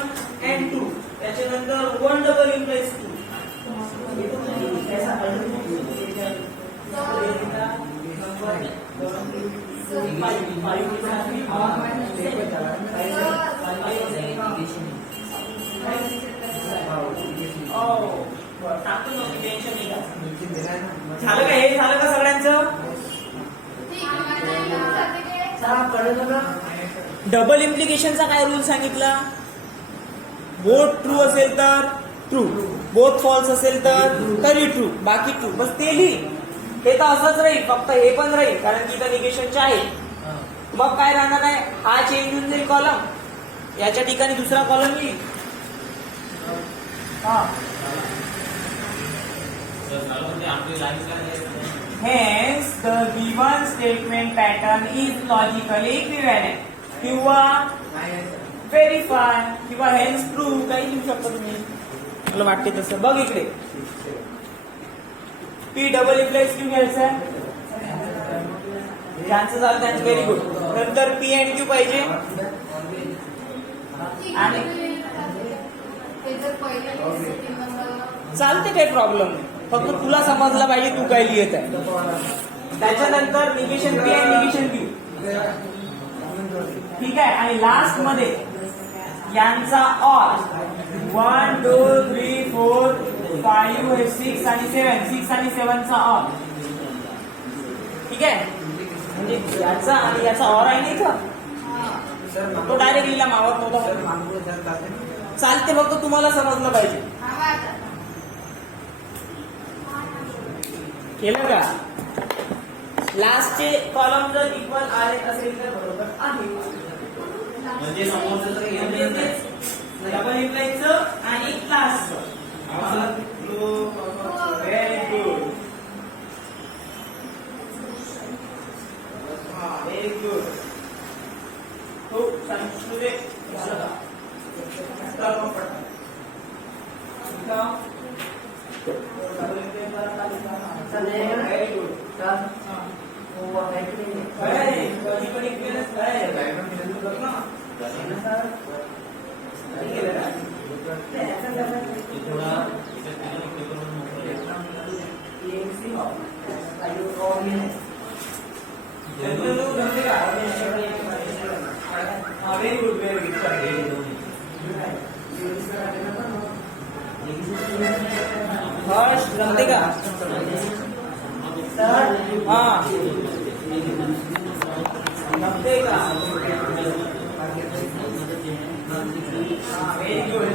and 2, त्याच्यानंतर 1 डबल इम्प्लाइज 2. झालं का? हे झालं का सगळ्यांचं? डबल इम्प्लिकेशनचा काय रूल सांगितला? बोथ ट्रू असेल तर ट्रू, बोथ फॉल्स असेल तर तरी ट्रू, बाकी ट्रू. बस ते लिही. हे तर असंच राहील, फक्त हे पण राहील कारण की इथं निगेशनचे आहे. मग काय राहणार आहे? हा चेंज होऊन जाईल कॉलम, याच्या ठिकाणी दुसरा कॉलम येईल. Hence, the given statement pattern is logically equivalent. किंवा verify किंवा hence prove काही लिहू शकता तुम्ही, मला वाटते तसं. बघ इकडे P डबल इम्प्लाइज क्यू घ्यायचा आहे, ज्यांचं झालं त्यांचं व्हेरी गुड. नंतर P अँड क्यू पाहिजे आणि चालते, काही प्रॉब्लेम नाही, फक्त तुला समजलं पाहिजे तू काय लिहित आहे. त्याच्यानंतर निगेशन पी आणि निगेशन क्यू, ठीक आहे. आणि लास्ट मध्ये यांचा ऑर 1 2 3 4 5 6 आणि 7, 6 आणि 7 चा ऑर, ठीक आहे. म्हणजे याचा आणि याचा ऑर आहे नाही का, तो डायरेक्ट लिहिला मावत नव्हता, चालते, फक्त तुम्हाला समजलं पाहिजे. केलं का? लास्टचे कॉलम जर इक्वल आले असेल तर बरोबर आहे, म्हणजे डबल इम्प्लाइजचं आणि क्लासचं. Very good, very good. तो सांगितले व्हेरी गुड. हर्ष जमते का? हा जमते का? Very good.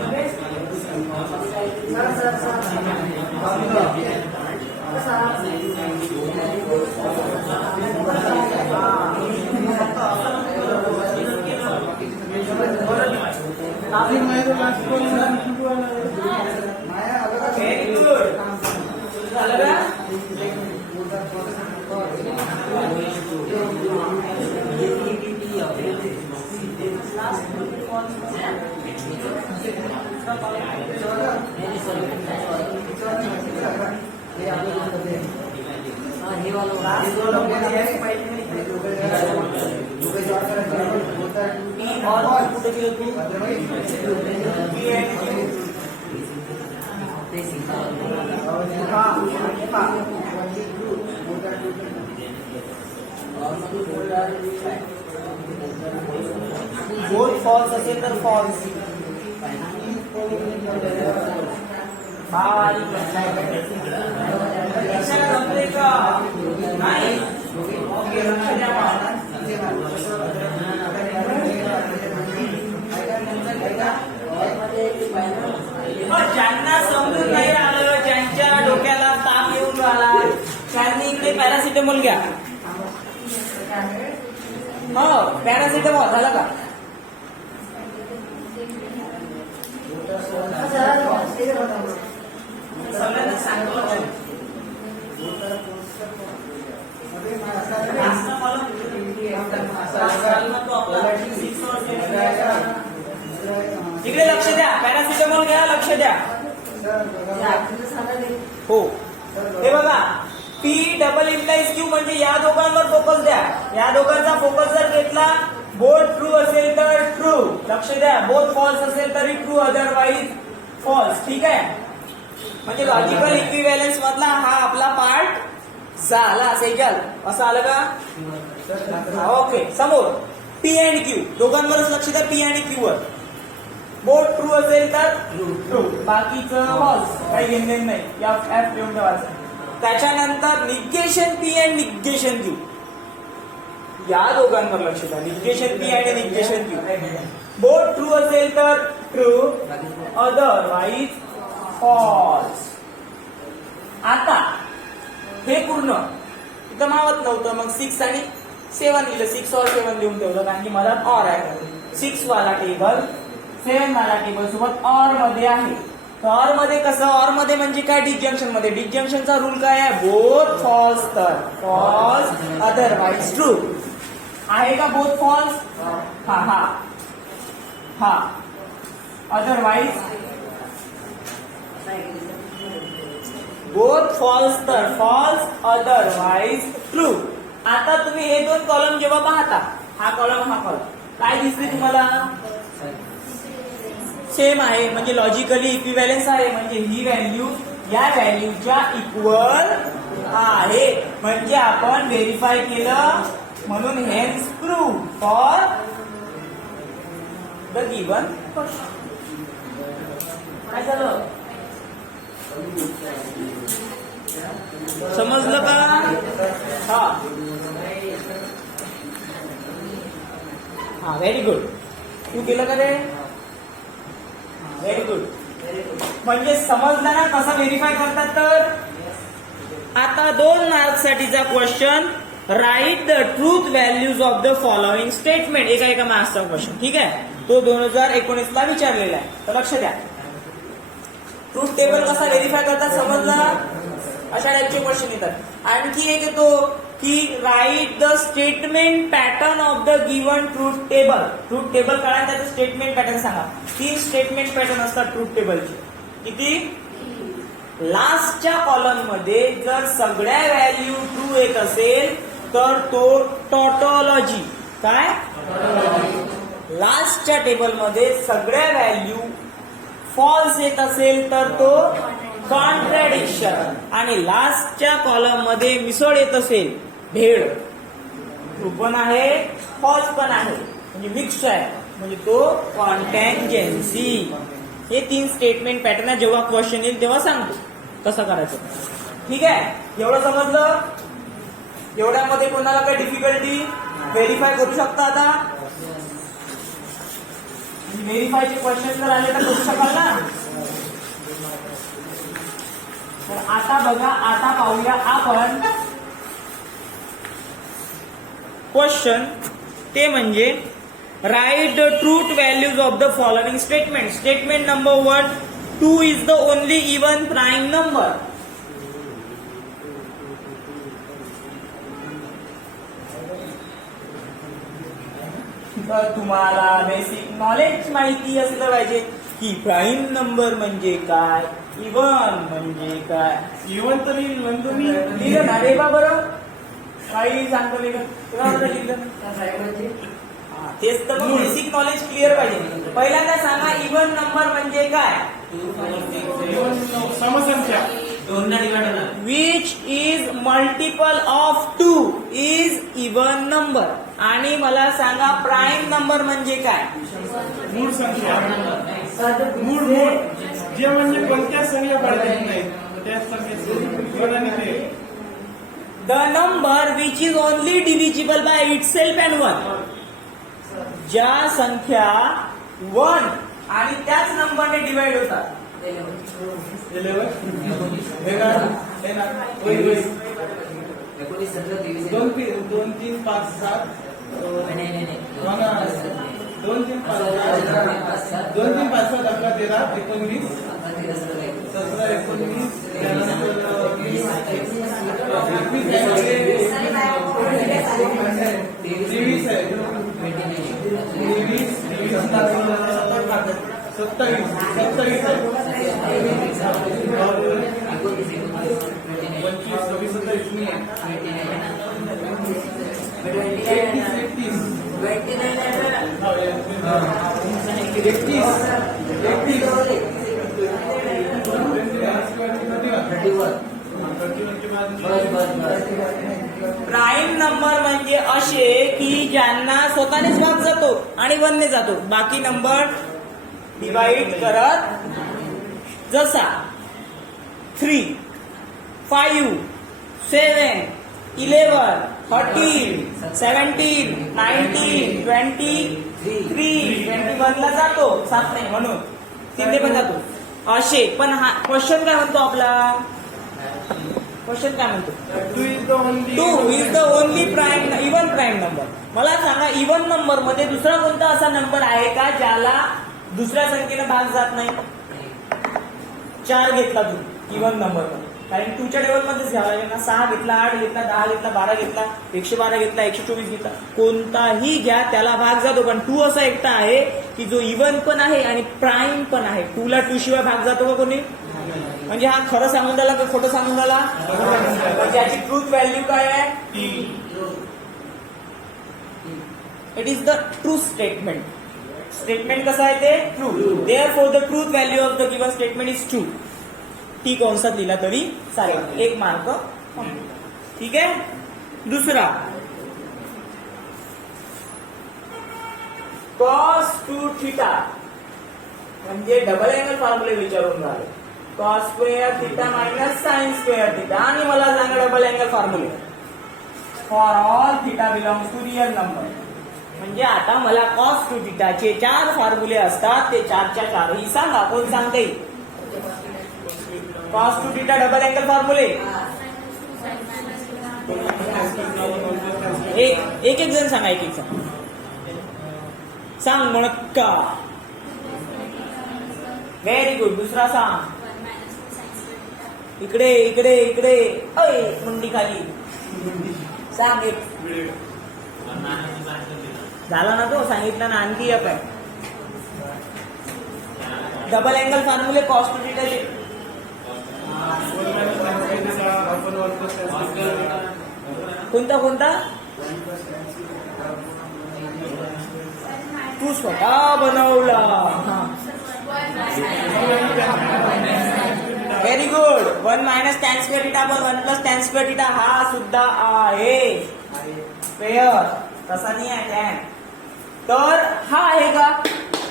झालं का? बोथ फॉल्स असेल तर फॉल्स. लक्षाला जमतंय का नाही? ओके, लक्ष द्या. ज्यांना समजून नाही आलं, ज्यांच्या डोक्याला ताप येऊन राहिला, त्यांनी इकडे पॅरासिटामॉल घ्या. हो, पॅरासिटामॉल झालं का? सगळ्यांना सांगतो. इकडे लक्ष द्या, पॅरासिटामॉल घ्या, लक्ष द्या. हो, हे बघा, पी डबल इम्प्लाइज क्यू म्हणजे या दोघांवर फोकस द्या. या दोघांचा फोकस जर घेतला, बोथ ट्रू असेल तर ट्रू, लक्ष द्या. बोथ फॉल्स असेल तरी ट्रू, अदरवाईज फॉल्स. ठीक आहे, म्हणजे लॉजिकल इक्विव्हॅलन्स मधला हा आपला पार्ट झाला. सेजल, असं आलं का? ओके, समोर पी अँड क्यू, दोघांवरच लक्ष द्या. पी आणि क्यू वर बोथ ट्रू असेल तर ट्रू, बाकीचं फॉल्स, काही घेणं नाही. एफ एफ लिहून ठेवायचं. त्याच्यानंतर negation P and negation Q, या दोघांवर लक्ष द्या. निगेशन पी आणि निगेशन क्यू, बोथ ट्रू असेल तर ट्रू, अदरवाईज फॉल्स. आता हे पूर्ण इथं मावत नव्हतं, मग 6 आणि 7 लिहिलं. 6 और 7 लिहून ठेवलं, कारण की मला ऑर आहे. 6 वाला टेबल 7 वाला टेबल सोबत ऑर मध्ये आहे. तर ऑर मध्ये कसं? ऑर मध्ये म्हणजे काय? डिसजंक्शन मध्ये. डिसजंक्शनचा रूल काय आहे? बोथ फॉल्स तर फॉल्स, अदरवाईज ट्रू. आहे का बोथ फॉल्स? हा हा हा, अदरवाईज बोथ फॉल्स तर फॉल्स, अदरवाईज ट्रू. आता तुम्ही हे दोन कॉलम जेव्हा पाहता, हा कॉलम हा कॉलम, काय दिसते तुम्हाला? सेम आहे, म्हणजे लॉजिकली इक्विव्हॅलन्स आहे. म्हणजे ही व्हॅल्यू या व्हॅल्यूच्या इक्वल आहे. म्हणजे आपण व्हेरीफाय केलं, म्हणून hence prove for the given question. काय झालं? समजलं का? हा हा, व्हेरी गुड. तू केलं का रे? Very good. म्हणजे समजलं ना कसं व्हेरीफाय करतात. तर आता 2 मार्क्स साठीचा question, write the truth values of the following statement. एका मार्क्सचा क्वेश्चन. ठीक आहे, तो 2019 ला विचारलेला आहे. तर लक्ष द्या. ट्रूथ टेबल कसा व्हेरीफाय करतात समजला? अशा टाईपचे क्वेश्चन येतात. आणखी एक येतो की write the statement pattern of the given truth table. Truth table काढा, त्याचं स्टेटमेंट पॅटर्न सांगा. 3 स्टेटमेंट पॅटर्न असतात ट्रूथ टेबलचे. किती? लास्टच्या कॉलम मध्ये जर सगळ्या व्हॅल्यू ट्रू येत असेल तर तो टॉटॉलॉजी. काय? लास्टच्या टेबल मध्ये सगळ्या व्हॅल्यू फॉल्स येत असेल तर तो कॉन्ट्रॅडिक्शन. आणि लास्टच्या कॉलम मध्ये मिसळ येत असेल, भेळ, ट्रू पण आहे फॉल्स पण आहे, म्हणजे मिक्स आहे, म्हणजे तो कॉन्टॅन्जन्सी. हे 3 स्टेटमेंट पॅटर्न आहे. जेव्हा क्वेश्चन येईल तेव्हा सांगतो कसं करायचं. ठीक आहे, एवढं समजलं? एवढ्यामध्ये कोणाला काही डिफिकल्टी? व्हेरीफाय करू शकता. आता व्हेरीफायचे क्वेश्चन जर आले तर करू शकाल ना? तर आता बघा, आता पाहूया आपण क्वेश्चन. ते म्हणजे write the truth values of the following statement. Statement number 1, 2 is the only even prime number. तर तुम्हाला बेसिक नॉलेज माहिती असलं पाहिजे की प्राईम नंबर म्हणजे काय, इवन म्हणजे काय. इवन तर म्हणतो मी लिहिलं ना रे बा. बरं काही सांगतो मी लिहिलं. तेच तर मग बेसिक नॉलेज क्लिअर पाहिजे. पहिल्यांदा सांगा इवन नंबर म्हणजे काय. समसंख्या which is multiple of 2 is even number. आणि मला सांगा प्राईम नंबर म्हणजे काय? मूळ संख्या. मूळ जे म्हणजे कोणत्याच संख्या पाहिजे नाही त्याच संख्येचे the number which is only divisible by itself and 1. ज्या संख्या 1 आणि त्याच नंबरने डिवाइड होतात. 11 2 3 5 7 2 3 5 7 11 13 19 17 19 प्राईम नंबर म्हणजे असे की ज्यांना स्वतःनेच भाग जातो आणि 1 ने जातो. बाकी नंबर डिवाइड करत जसा 3 5 7 11 14 17 19 23 21 ला जातो 7 नाही म्हणून 3 ने पण जातो असे. पण हा क्वेश्चन काय म्हणतो आपला? क्वेश्चन काय म्हणतो? 2 is the only prime even prime number. मला सांगा इवन नंबर मध्ये दुसरा कोणता असा नंबर आहे का ज्याला दुसऱ्या संख्येने भाग जात नाही? 4 घेतला तू इवन नंबर मध्ये, कारण 2च्या टेबल मध्येच घ्यावा लागेल ना. 6 घेतला, 8 घेतला, 10 घेतला, 12 घेतला, 112 घेतला, 124 घेतला, कोणताही घ्या त्याला भाग जातो. पण 2 असा एकटा आहे की जो इवन पण आहे आणि प्राईम पण आहे. 2 ला 2 शिवाय भाग जातो का कोणी? म्हणजे हा खरं सांगून झाला का खोटं सांगून झाला? म्हणजे याची ट्रूथ व्हॅल्यू काय आहे? It is the true statement. Statement कसं आहे ते? True. Therefore the truth value of the given statement is true. T कंसात लिहिला तरी चालेल, 1 मार्क. ठीक आहे. दुसरा cos 2 थिटा म्हणजे डबल अँगल फॉर्म्युले विचारून राहिले. cos square theta minus sine square theta. आणि मला सांगा डबल अँगल फॉर्म्युले for all theta belongs to real number. म्हणजे आता मला cos 2 थिटाचे 4 फॉर्म्युले असतात, ते 4च्या 4ही सांगा. कोण सांगते? cos 2 थिटा डबल अँगल फॉर्म्युले एक एक जण सांगा, एक एक सांग म्हणत का. Very good. दुसरा सांग. इकडे इकडे इकडे अय मुंडी खाली सांग. एक झाला ना तो, सांगितलं ना. आणखी एक आहे डबल अँगल फॉर्म्युले cos 2 थिटाचे. कोणता कोणता? तू स्वतः बनवला. Very good. 1 minus tan square theta पण 1 प्लस टॅन स्क्वेअर थिटा हा सुद्धा आहे स्क्वेअर, तसा नाही आहे टॅन. तर हा आहे का?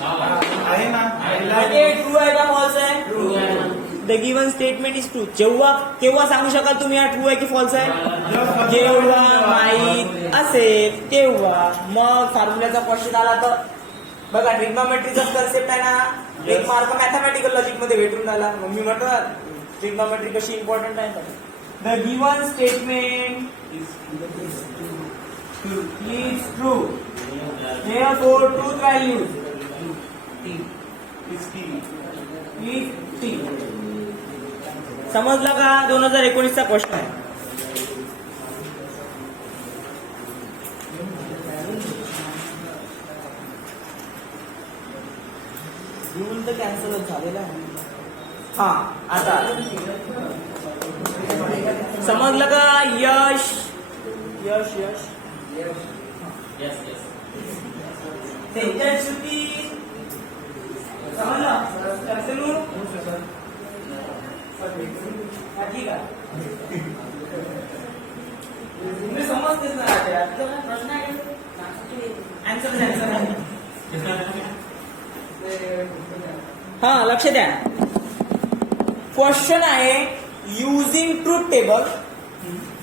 आहे ना. म्हणजे ट्रू आहे का फॉल्स आहे? ट्रू आहे. The given statement is true. केव्हा सांगू शकाल तुम्ही हा ट्रू आहे की फॉल्स आहे? जेव्हा माहीत असेल तेव्हा. मग फॉर्म्युल्याचा क्वेश्चन आला तर बघा, ट्रिग्नोमेट्रीचा कन्सेप्ट आहे ना, 1 मार्क मॅथमॅटिकल लॉजिक मध्ये भेटून राहिला. मग मी म्हटलं ट्रिग्नोमेट्री कशी इम्पॉर्टंट आहे. The given statement is true. Therefore, truth values is T. समजला का? 2019चा क्वेश्चन आहे. तर कॅन्सलच झालेला आहे. हा आता समजलं का? यश यश यश तेजस्वी समजलं. शांतनू हा, ठीक आहे तुम्ही समजतेच ना प्रश्न आहे आन्सर आहे हा लक्ष द्या क्वेश्चन आहे युजिंग ट्रूथ टेबल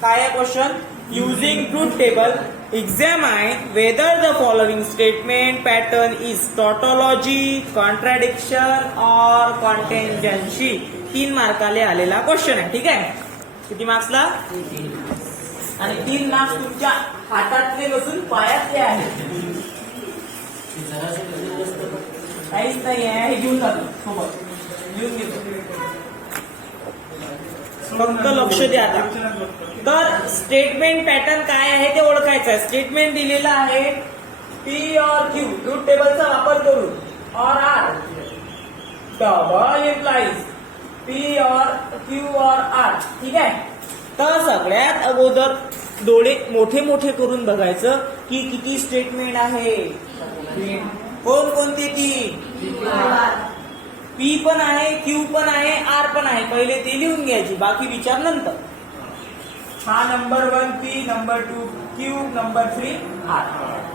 काय आहे question using truth table examine whether the following statement pattern is tautology, contradiction or contingency 3 मार्काले आलेला क्वेश्चन आहे ठीक आहे किती मार्क्सला आणि 3 मार्क्स तुमच्या हातातले नसून पायातले आहेत काहीच नाही आहे हे घेऊन जातो सोबत घेऊन घेतो फक्त लक्ष द्या आता तर स्टेटमेंट पॅटर्न काय आहे ते ओळखायचं आहे स्टेटमेंट दिलेलं आहे पी और क्यू ट्रूथ टेबलचा वापर करून और आर डबल इम्प्लाइज पी और क्यू और आर ठीक आहे तर सगळ्यात अगोदर डोळे मोठे मोठे करून बघायचं की किती स्टेटमेंट आहे कोणते ती पी पण आहे क्यू पण आहे आर पण आहे पहिले ते लिहून घ्यायची बाकी विचार नंतर हा number 1 P number 2 Q number 3 R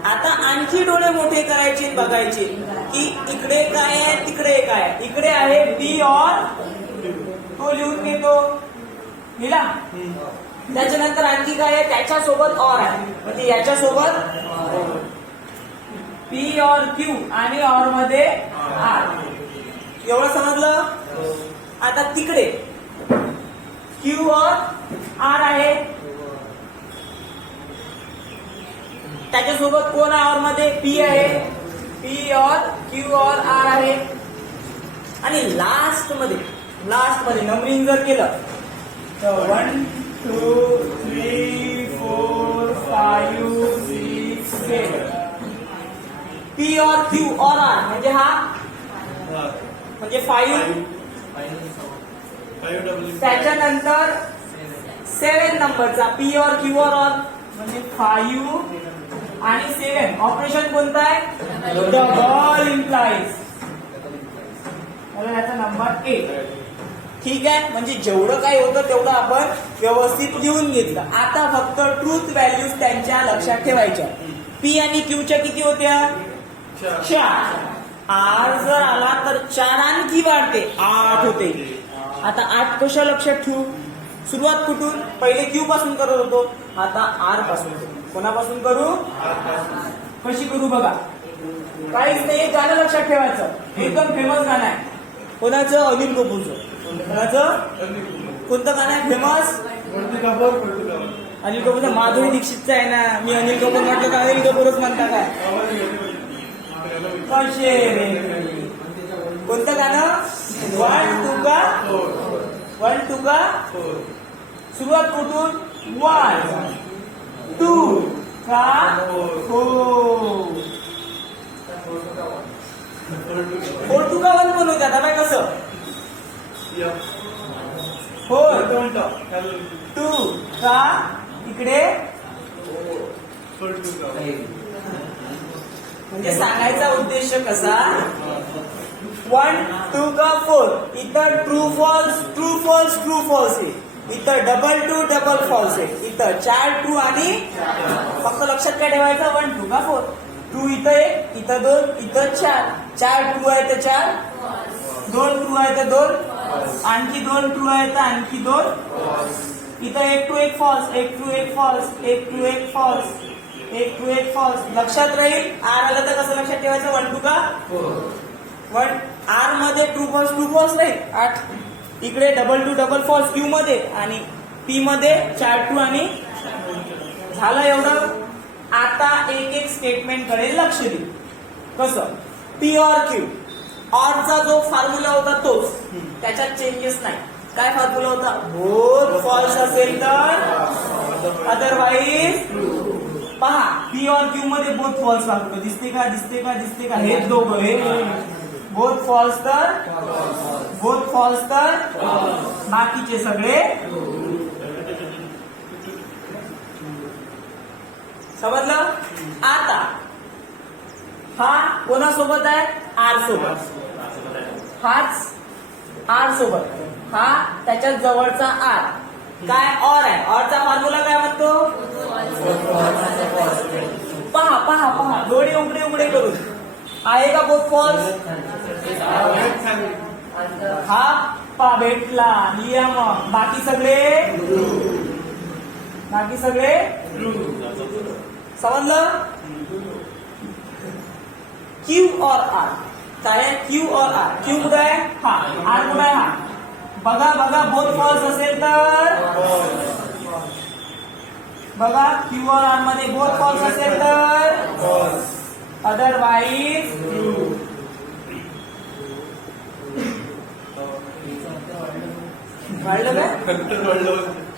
आता आणखी डोळे मोठे करायचे बघायचे की इकडे काय आहे तिकडे काय आहे इकडे आहे पी और तो लिहून घेतो लिहिला त्याच्यानंतर आणखी काय आहे त्याच्यासोबत और आहे म्हणजे याच्यासोबत पी और क्यू आणि और मध्ये आर एवढं समजलं आता तिकडे क्यू और आर आहे त्याच्यासोबत कोण आहे और मध्ये पी आहे पी और क्यू और आर आहे आणि लास्ट मध्ये नंबरिंग जर केलं तर 1 2 3 4 5 6 7 पी और क्यू और आर म्हणजे हा म्हणजे 5 त्याच्यानंतर 7 नंबरचा पी और क्यू और आर म्हणजे 5 आणि 7 ऑपरेशन कोणतं आहे डबल इम्प्लाइज याचा नंबर 8 ठीक आहे म्हणजे जेवढं काही होतं तेवढं आपण व्यवस्थित लिहून घेतलं आता फक्त ट्रूथ व्हॅल्यूज त्यांच्या लक्षात ठेवायच्या पी आणि क्यूच्या किती होत्या 4 आर जर आला तर 4 आणखी वाढते 8 होते आता 8 कशा लक्षात ठेवू सुरुवात कुठून पहिले क्यू पासून करत होतो आता आर पासून कोणापासून करू कशी करू बघा काहीच नाही गाणं लक्षात ठेवायचं एकदम फेमस गाणं आहे कोणाचं अनिल कपूरचं कोणाचं कोणतं गाणं आहे फेमस अनिल कपूरचं माधुरी दीक्षितचं आहे ना मी अनिल कपूर म्हटलं तर अनिल कपूरच म्हणता काय कसे कोणतं गाणं 1 2 का सुरुवात कुठून 1 2 का 4 2 का 1 पण होते आता काय कसं 4 2 का इकडे म्हणजे सांगायचा उद्देश कसा 1 2 का 4 इथं ट्रू फॉल्स आहे इथं डबल फॉल्स आहे इथं 4 ट्रू आणि फक्त लक्षात काय ठेवायचं 1 2 का 4 ट्रू इथं 1 इथं 2 इथं 4 ट्रू आहे तर 4 2 ट्रू आहे तर 2 आणखी 2 ट्रू आहे तर आणखी 2 इथं 1 true 1 false 1 true 1 false 1 true 1 false 1 true 1 false लक्षात राहील आर आलं तर कसं लक्षात ठेवायचं 1 2 का 1 आर मध्ये ट्रू फॉल्स राहील 8 इकडे डबल फॉल्स क्यू मध्ये आणि पी मध्ये 4 ट्रू आणि झालं एवढं आता एक स्टेटमेंट कडे लक्ष देऊ कसं पी और क्यू ऑरचा जो फॉर्म्युला होता तोच त्याच्यात चेंजेस नाही काय फॉर्म्युला होता बोथ फॉल्स असेल तर अदरवाईज पहा पी और क्यू मध्ये बोथ फॉल्स लागतो दिसते का हे दोघं हे बोथ फॉल्स तर बाकीचे सगळे समजलं आता हा कोणासोबत आहे आर सोबत हाच आर सोबत हा त्याच्या जवळचा आर काय ऑर आहे. ऑरचा फॉर्म्युला काय म्हणतो. पहा पहा पहा डोळे उघडे उघडे करून आहे का बोथ फॉल्स. हा पा भेटला लिहा मग बाकी सगळे समजलं. क्यू और आर काय आहे. क्यू और आर. क्यू कुठे आहे हा. आर कुठे आहे हा. बघा बोथ फॉल्स असेल तर बघा क्यू और आर मध्ये बोथ फॉल्स असेल तर अदरवाईज कळलं काय.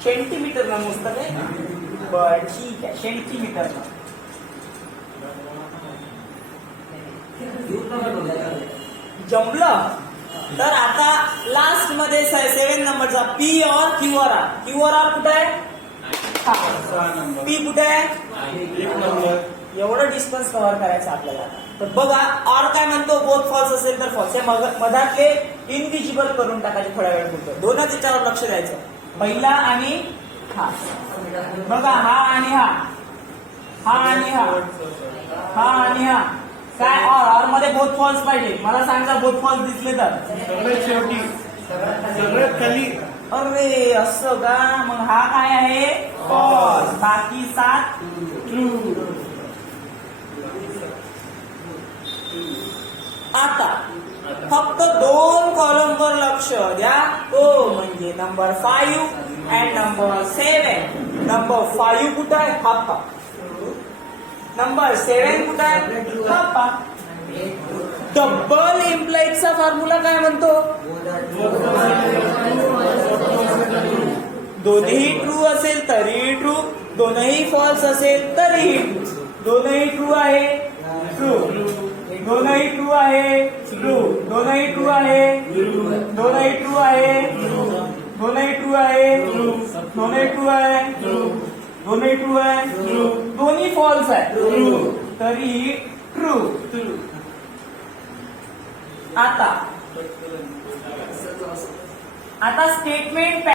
सेंटीमीटर ना नुसतं काय. बर ठीक आहे सेंटीमीटर ना. जमलं. तर आता लास्ट मध्ये 7 नंबरचा पी और क्यू और आर. क्यू और आर कुठे आहे. पी कुठे आहे. एवढं डिस्टन्स कव्हर करायचं आपल्याला. तर बघा ऑर काय म्हणतो बोथ फॉल्स असेल तर फॉल्स. हे मधातले इनविजिबल करून टाकायचे थोड्या वेळ पुरतं. दोनच याच्यावर लक्ष द्यायचं. पहिला आणि हा. बघा हा आणि हा. हा आणि हा. हा आणि हा काय ऑर मध्ये बोथ फॉल्स पाहिजे. मला सांगा बोथ फॉल्स दिसले तर सगळ्यात खाली. अरे असं का. मग हा काय आहे फॉल्स. बाकी 7 ट्रू. आता फक्त 2 कॉलमवर लक्ष द्या. तो म्हणजे नंबर 5 अँड नंबर 7. नंबर 5 कुठं आहे हापा. नंबर 7 कुठं आहे हापा. डबल इम्प्लाइडचा फॉर्म्युला काय म्हणतो. दोन्ही ट्रू असेल तरीही ट्रू. दोनही फॉल्स असेल तरीही ट्रू. दोनही ट्रू आहे ट्रू. दोनही ट्रू आहे ट्रू. दोनही ट्रू आहे दोनही ट्रू आहे दोनही ट्रू आहे दोनही ट्रू आहे दोनही ट्रू आहे दोन्ही फॉल्स आहे तरी ट्रू. आता स्टेटमेंट